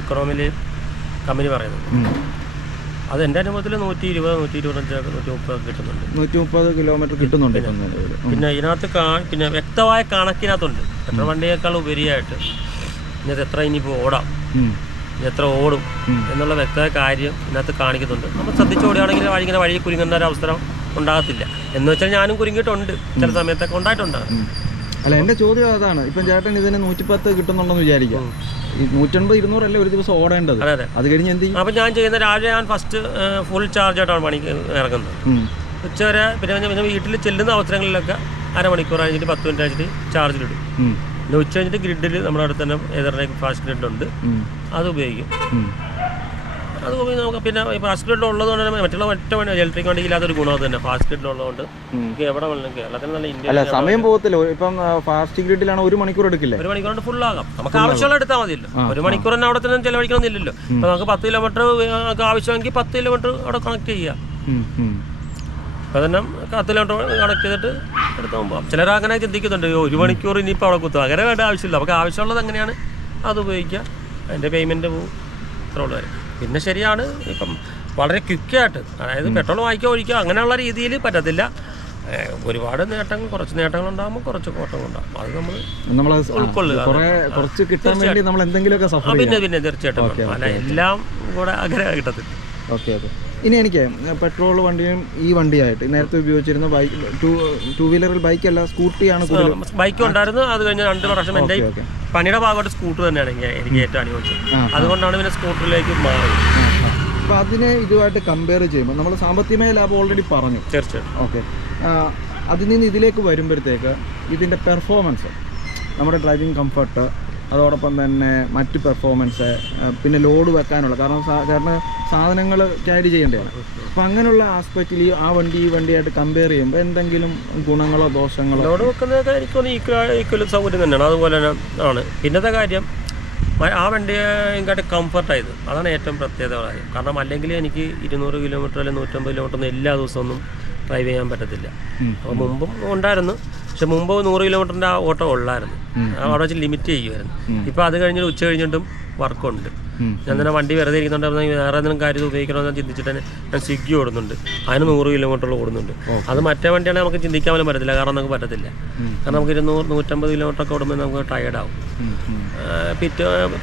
എക്കണോമിയിൽ കമ്പനി പറയുന്നത്. അത് എൻ്റെ അനുഭവത്തിൽ 120, 125, 130 കിട്ടുന്നുണ്ട്. 130 കിലോമീറ്റർ കിട്ടുന്നുണ്ട്. പിന്നെ ഇതിനകത്ത് പിന്നെ വ്യക്തമായ കണക്കിനകത്തുണ്ട് പെട്രോൾ വണ്ടിയേക്കാൾ ഉപരിയായിട്ട് ഇതിനകത്ത് എത്ര ഇനിയിപ്പോൾ ഓടാം, എത്ര ഓടും എന്നുള്ള വ്യക്തമായ കാര്യം ഇതിനകത്ത് കാണിക്കുന്നുണ്ട്. നമ്മൾ ശ്രദ്ധിച്ച് ഓടുകയാണെങ്കിൽ ഇങ്ങനെ വഴി കുരുങ്ങുന്ന ഒരു അവസരം ഉണ്ടാകത്തില്ല. എന്ന് വെച്ചാൽ ഞാനും കുരുങ്ങിയിട്ടുണ്ട്, ചില സമയത്തൊക്കെ ഉണ്ടായിട്ടുണ്ട്. അല്ല, എൻ്റെ ചോദ്യം അതാണ്. ഇപ്പം ചേട്ടൻ ഇതിന് 110 കിട്ടുന്നുണ്ടെന്ന് വിചാരിക്കാം. 150, 200 അല്ലേ ഒരു ദിവസം ഓടേണ്ടത്. അത് കഴിഞ്ഞ് എന്ത് ചെയ്യും? അപ്പം ഞാൻ ചെയ്യുന്ന രാവിലെ ഞാൻ ഫസ്റ്റ് ഫുൾ ചാർജ് ആയിട്ടാണ് പണിക്ക് ഇറങ്ങുന്നത്. ഉച്ചവരെ പിന്നെ വീട്ടിൽ ചെല്ലുന്ന അവസരങ്ങളിലൊക്കെ അരമണിക്കൂർ കഴിഞ്ഞിട്ട് 10 മിനിറ്റ് കഴിഞ്ഞിട്ട് ചാർജിലിടും. പിന്നെ ഉച്ച കഴിഞ്ഞിട്ട് ഗ്രിഡിൽ നമ്മുടെ അടുത്ത് തന്നെ ഏതെങ്കിലും ഫാസ്റ്റ് ഗ്രിഡ് ഉണ്ട്, അത് ഉപയോഗിക്കും. അത് നമുക്ക് പിന്നെ ഫാസ്റ്റ് ഗ്രിഡ് ഉള്ളതുകൊണ്ട് തന്നെ മറ്റുള്ള ഇലക്ട്രിക് വണ്ടിയിൽ അതൊരു ഗുണം തന്നെ. ഫാസ്റ്റ് ഗ്രിഡ് ഉള്ളതുകൊണ്ട് എവിടെ വേണമെങ്കിലും കേരളത്തിൽ നല്ല ഇന്ത്യ സമയം പോകത്തില്ല. ഇപ്പം ഫാസ്റ്റ് ഗ്രിഡിലാണ് 1 മണിക്കൂർ എടുക്കില്ല. 1 മണിക്കൂർ കൊണ്ട് ഫുൾ ആകാം. നമുക്ക് ആവശ്യമുള്ള എടുത്താൽ മതിയല്ലോ. 1 മണിക്കൂർ തന്നെ അവിടെ തന്നെ ചിലവഴിക്കണമെന്നില്ലല്ലോ. ഇപ്പം നമുക്ക് 10 കിലോമീറ്റർ ആവശ്യമെങ്കിൽ 10 കിലോമീറ്റർ അവിടെ കണക്ട് ചെയ്യാം. അപ്പം തന്നെ 10 കിലോമീറ്റർ കണക്ട് ചെയ്തിട്ട് എടുത്ത് പോകാം. ചിലർ അങ്ങനെ ചിന്തിക്കുന്നുണ്ട്, 1 മണിക്കൂർ ഇനിയിപ്പോൾ അവിടെ കുത്തുക. അങ്ങനെ വേണ്ട ആവശ്യമില്ല. നമുക്ക് ആവശ്യമുള്ളത് എങ്ങനെയാണ് അത് ഉപയോഗിക്കുക. അതിൻ്റെ പേയ്മെൻറ്റ് പോവും, ഇത്ര ഉള്ള കാര്യം. പിന്നെ ശരിയാണ്, ഇപ്പം വളരെ ക്വിക്കായിട്ട്, അതായത് പെട്രോൾ വാങ്ങിക്കുക ഒഴിക്കുക അങ്ങനെയുള്ള രീതിയിൽ പറ്റത്തില്ല. ഒരുപാട് കുറച്ച് നേട്ടങ്ങൾ ഉണ്ടാകുമ്പോൾ കുറച്ച് കോട്ടങ്ങളുണ്ടാകും. അത് നമ്മൾ ഉൾക്കൊള്ളുക. പിന്നെ തീർച്ചയായിട്ടും അല്ല, എല്ലാം കൂടെ അങ്ങനെ കിട്ടത്തില്ല. ഓക്കെ. ഇനി എനിക്ക് പെട്രോൾ വണ്ടിയും ഈ വണ്ടിയായിട്ട് നേരത്തെ ഉപയോഗിച്ചിരുന്ന ബൈക്ക്, ടൂ വീലറിൽ ബൈക്കല്ല സ്കൂട്ടിയാണ്. ബൈക്ക് ഉണ്ടായിരുന്നു. അത് കഴിഞ്ഞ് 2 വർഷം എൻ്റെ പണിയുടെ ഭാഗമായിട്ട് സ്കൂട്ടർ തന്നെയാണ് എനിക്ക് ഏറ്റവും അനുഭവിച്ചത്. അതുകൊണ്ടാണ് പിന്നെ സ്കൂട്ടറിലേക്ക് മാറിയത്. അപ്പോൾ അതിനെ ഇതുമായിട്ട് കമ്പയർ ചെയ്യുമ്പോൾ നമ്മൾ സാമ്പത്തികമായ ലാഭം ഓൾറെഡി പറഞ്ഞു. തീർച്ചയായിട്ടും. ഓക്കെ. അതിൽ നിന്ന് ഇതിലേക്ക് വരുമ്പോഴത്തേക്ക് ഇതിൻ്റെ പെർഫോമൻസ്, നമ്മുടെ ഡ്രൈവിംഗ് കംഫർട്ട്, അതോടൊപ്പം തന്നെ മറ്റ് പെർഫോമൻസ്, പിന്നെ ലോഡ് വെക്കാനുള്ള, കാരണം സാധനങ്ങൾ ക്യാരി ചെയ്യേണ്ടതാണ്. അപ്പം അങ്ങനെയുള്ള ആസ്പെക്റ്റിൽ ആ വണ്ടി ഈ വണ്ടിയായിട്ട് കമ്പയർ ചെയ്യുമ്പോൾ എന്തെങ്കിലും ഗുണങ്ങളോ ദോഷങ്ങളോ? ലോഡ് വെക്കുന്നത് എനിക്കൊന്ന് ഈക്വൽ സൗകര്യം തന്നെയാണ്. അതുപോലെ തന്നെ ആണ്. പിന്നത്തെ കാര്യം, ആ വണ്ടിയെക്കാട്ട് കംഫർട്ടായത്, അതാണ് ഏറ്റവും പ്രത്യേകത. കാരണം അല്ലെങ്കിൽ എനിക്ക് 200 കിലോമീറ്റർ അല്ലെങ്കിൽ 150 കിലോമീറ്റർ ഒന്നും എല്ലാ ദിവസമൊന്നും ഡ്രൈവ് ചെയ്യാൻ പറ്റത്തില്ല. അപ്പോൾ മുമ്പും ഉണ്ടായിരുന്നു, പക്ഷെ മുമ്പ് 100 കിലോമീറ്ററിൻ്റെ ആ ഓട്ടം ഉള്ളായിരുന്നു. അവിടെ വെച്ച് ലിമിറ്റ് ചെയ്യുമായിരുന്നു. ഇപ്പോൾ അത് കഴിഞ്ഞിട്ട് ഉച്ച കഴിഞ്ഞിട്ടും വർക്കുണ്ട്. ഞാൻ തന്നെ വണ്ടി വെറുതെ ഇരിക്കുന്നുണ്ടായിരുന്നു, വേറെ ഏതെങ്കിലും കാര്യം ഉപയോഗിക്കണമെന്ന് ചിന്തിച്ചിട്ട് തന്നെ ഞാൻ സ്വിഗ്ഗി ഓടുന്നുണ്ട്. അതിന് 100 കിലോമീറ്ററിൽ ഓടുന്നുണ്ട്. അത് മറ്റേ വണ്ടിയാണെങ്കിൽ നമുക്ക് ചിന്തിക്കാൻ പോലും പറ്റത്തില്ല. കാരണം നമുക്ക് പറ്റത്തില്ല. കാരണം നമുക്ക് 200, 150 കിലോമീറ്റർ ഒക്കെ ഓടുമ്പോൾ നമുക്ക് ടയേർഡാവും.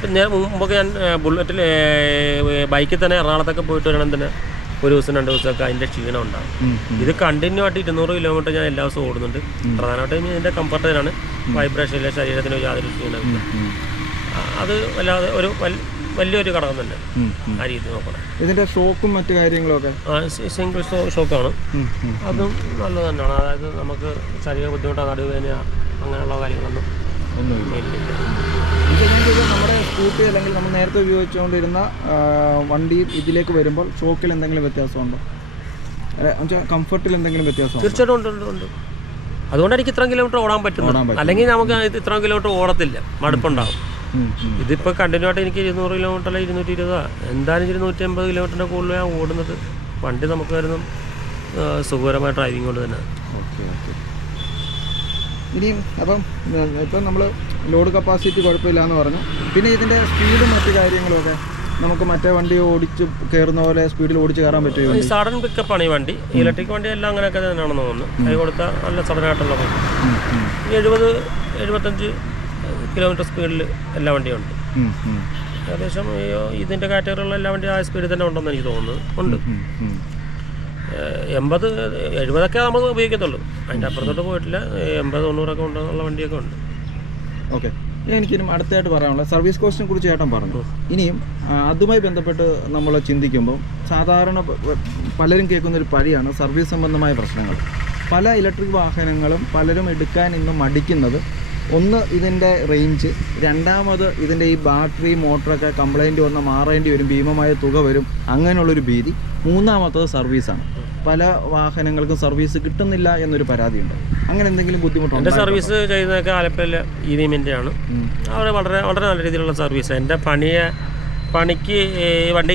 പിന്നെ മുമ്പൊക്കെ ഞാൻ ബുള്ളറ്റിൽ ബൈക്കിൽ തന്നെ എറണാകുളത്തൊക്കെ പോയിട്ട് വരണം തന്നെ 1 ദിവസം 2 ദിവസമൊക്കെ അതിൻ്റെ ക്ഷീണം ഉണ്ടാകും. ഇത് കണ്ടിന്യൂ ആയിട്ട് 200 കിലോമീറ്റർ ഞാൻ എല്ലാ ദിവസവും ഓടുന്നുണ്ട്. പ്രധാനമായിട്ടും ഇതിൻ്റെ കംഫർട്ട് തന്നെയാണ്. വൈബ്രേഷനിലെ ശരീരത്തിന് യാതൊരു ക്ഷീണമില്ല. അത് വല്ലാതെ ഒരു വലിയൊരു ഘടകം തന്നെ ആ രീതി നോക്കണം. ഇതിൻ്റെ ഷോക്കും മറ്റു കാര്യങ്ങളൊക്കെ സിംഗിൾ ഷോക്കാണ്. അതും നല്ലത് തന്നെയാണ്. അതായത് നമുക്ക് ശരീര ബുദ്ധിമുട്ടോ നടുവേദന അങ്ങനെയുള്ള കാര്യങ്ങളൊന്നും ഒന്നുമില്ല. നമ്മുടെ സ്കൂട്ടി അല്ലെങ്കിൽ നമ്മൾ നേരത്തെ ഉപയോഗിച്ചുകൊണ്ടിരുന്ന വണ്ടി ഇതിലേക്ക് വരുമ്പോൾ ഷോക്കിൽ എന്തെങ്കിലും വ്യത്യാസമുണ്ടോ? കംഫർട്ടിൽ എന്തെങ്കിലും വ്യത്യാസം? തീർച്ചയായിട്ടും ഉണ്ട്. അതുകൊണ്ട് എനിക്ക് ഇത്ര കിലോമീറ്റർ ഓടാൻ പറ്റുന്നു. അല്ലെങ്കിൽ നമുക്ക് ഇത്ര കിലോമീറ്റർ ഓടത്തില്ല, മടുപ്പുണ്ടാവും. ഇതിപ്പോൾ കണ്ടിന്യൂ ആയിട്ട് എനിക്ക് 200 കിലോമീറ്റർ അല്ലെങ്കിൽ 220 എന്തായാലും 250 കിലോമീറ്ററിൻ്റെ കൂടുതൽ ഞാൻ ഓടുന്നത്. വണ്ടി നമുക്ക് വരുന്ന സുഖകരമായ ഡ്രൈവിംഗ് കൊണ്ട് തന്നെ. ഓക്കെ. ഇനിയും ഇപ്പം നമ്മൾ ലോഡ് കപ്പാസിറ്റി കുഴപ്പമില്ല എന്ന് പറഞ്ഞു. പിന്നെ ഇതിൻ്റെ സ്പീഡും മറ്റു കാര്യങ്ങളുമൊക്കെ നമുക്ക് മറ്റേ വണ്ടി ഓടിച്ച് കയറുന്ന പോലെ സ്പീഡിൽ ഓടിച്ച് കയറാൻ പറ്റുമോ? ഈ സഡൻ പിക്കപ്പാണ് ഈ വണ്ടി. ഇലക്ട്രിക് വണ്ടി എല്ലാം അങ്ങനെയൊക്കെ തന്നെയാണെന്ന് തോന്നുന്നു. കൈ കൊടുത്താൽ നല്ല സഡനായിട്ടുള്ള വണ്ടി. 70-75 കിലോമീറ്റർ സ്പീഡിൽ എല്ലാ വണ്ടിയും ഉണ്ട്. ഏകദേശം ഇതിൻ്റെ കാറ്റഗറിയുള്ള എല്ലാ വണ്ടിയും ആ സ്പീഡിൽ തന്നെ ഉണ്ടെന്ന് എനിക്ക് തോന്നുന്നു. ഉണ്ട്. 80-70 നമ്മൾ ഉപയോഗിക്കത്തുള്ളൂ. അതിൻ്റെ അപ്പുറത്തോട്ട് പോയിട്ടില്ല. 80-90 ഉണ്ടെന്നുള്ള വണ്ടിയൊക്കെ ഉണ്ട്. ഓക്കെ. എനിക്കിനും അടുത്തായിട്ട് പറയാനുള്ള സർവീസ് കോസ്റ്റിനെ കുറിച്ച് ചേട്ടൻ പറഞ്ഞു. ഇനിയും അതുമായി ബന്ധപ്പെട്ട് നമ്മൾ ചിന്തിക്കുമ്പോൾ സാധാരണ പലരും കേൾക്കുന്നൊരു പഴിയാണ് സർവീസ് സംബന്ധമായ പ്രശ്നങ്ങൾ. പല ഇലക്ട്രിക് വാഹനങ്ങളും പലരും എടുക്കാൻ ഇന്ന് മടിക്കുന്നത് ഒന്ന് ഇതിൻ്റെ റേഞ്ച്, രണ്ടാമത് ഇതിൻ്റെ ഈ ബാറ്ററി മോട്ടറൊക്കെ കംപ്ലൈൻറ്റ് വന്ന് മാറേണ്ടി വരും, ഭീമമായ തുക വരും, അങ്ങനെയുള്ളൊരു ഭീതി. മൂന്നാമത്തത് സർവീസാണ്. പല വാഹനങ്ങൾക്കും സർവീസ് കിട്ടുന്നില്ല എന്നൊരു പരാതിയുണ്ട്. അങ്ങനെ എന്തെങ്കിലും ബുദ്ധിമുട്ടുണ്ടോ? എൻ്റെ സർവീസ് ചെയ്യുന്നതൊക്കെ ആലപ്പുഴയിലെ ഈവിമെൻ്റെയാണ്. അവർ വളരെ വളരെ നല്ല രീതിയിലുള്ള സർവീസ്. എൻ്റെ പണിക്ക് വണ്ടി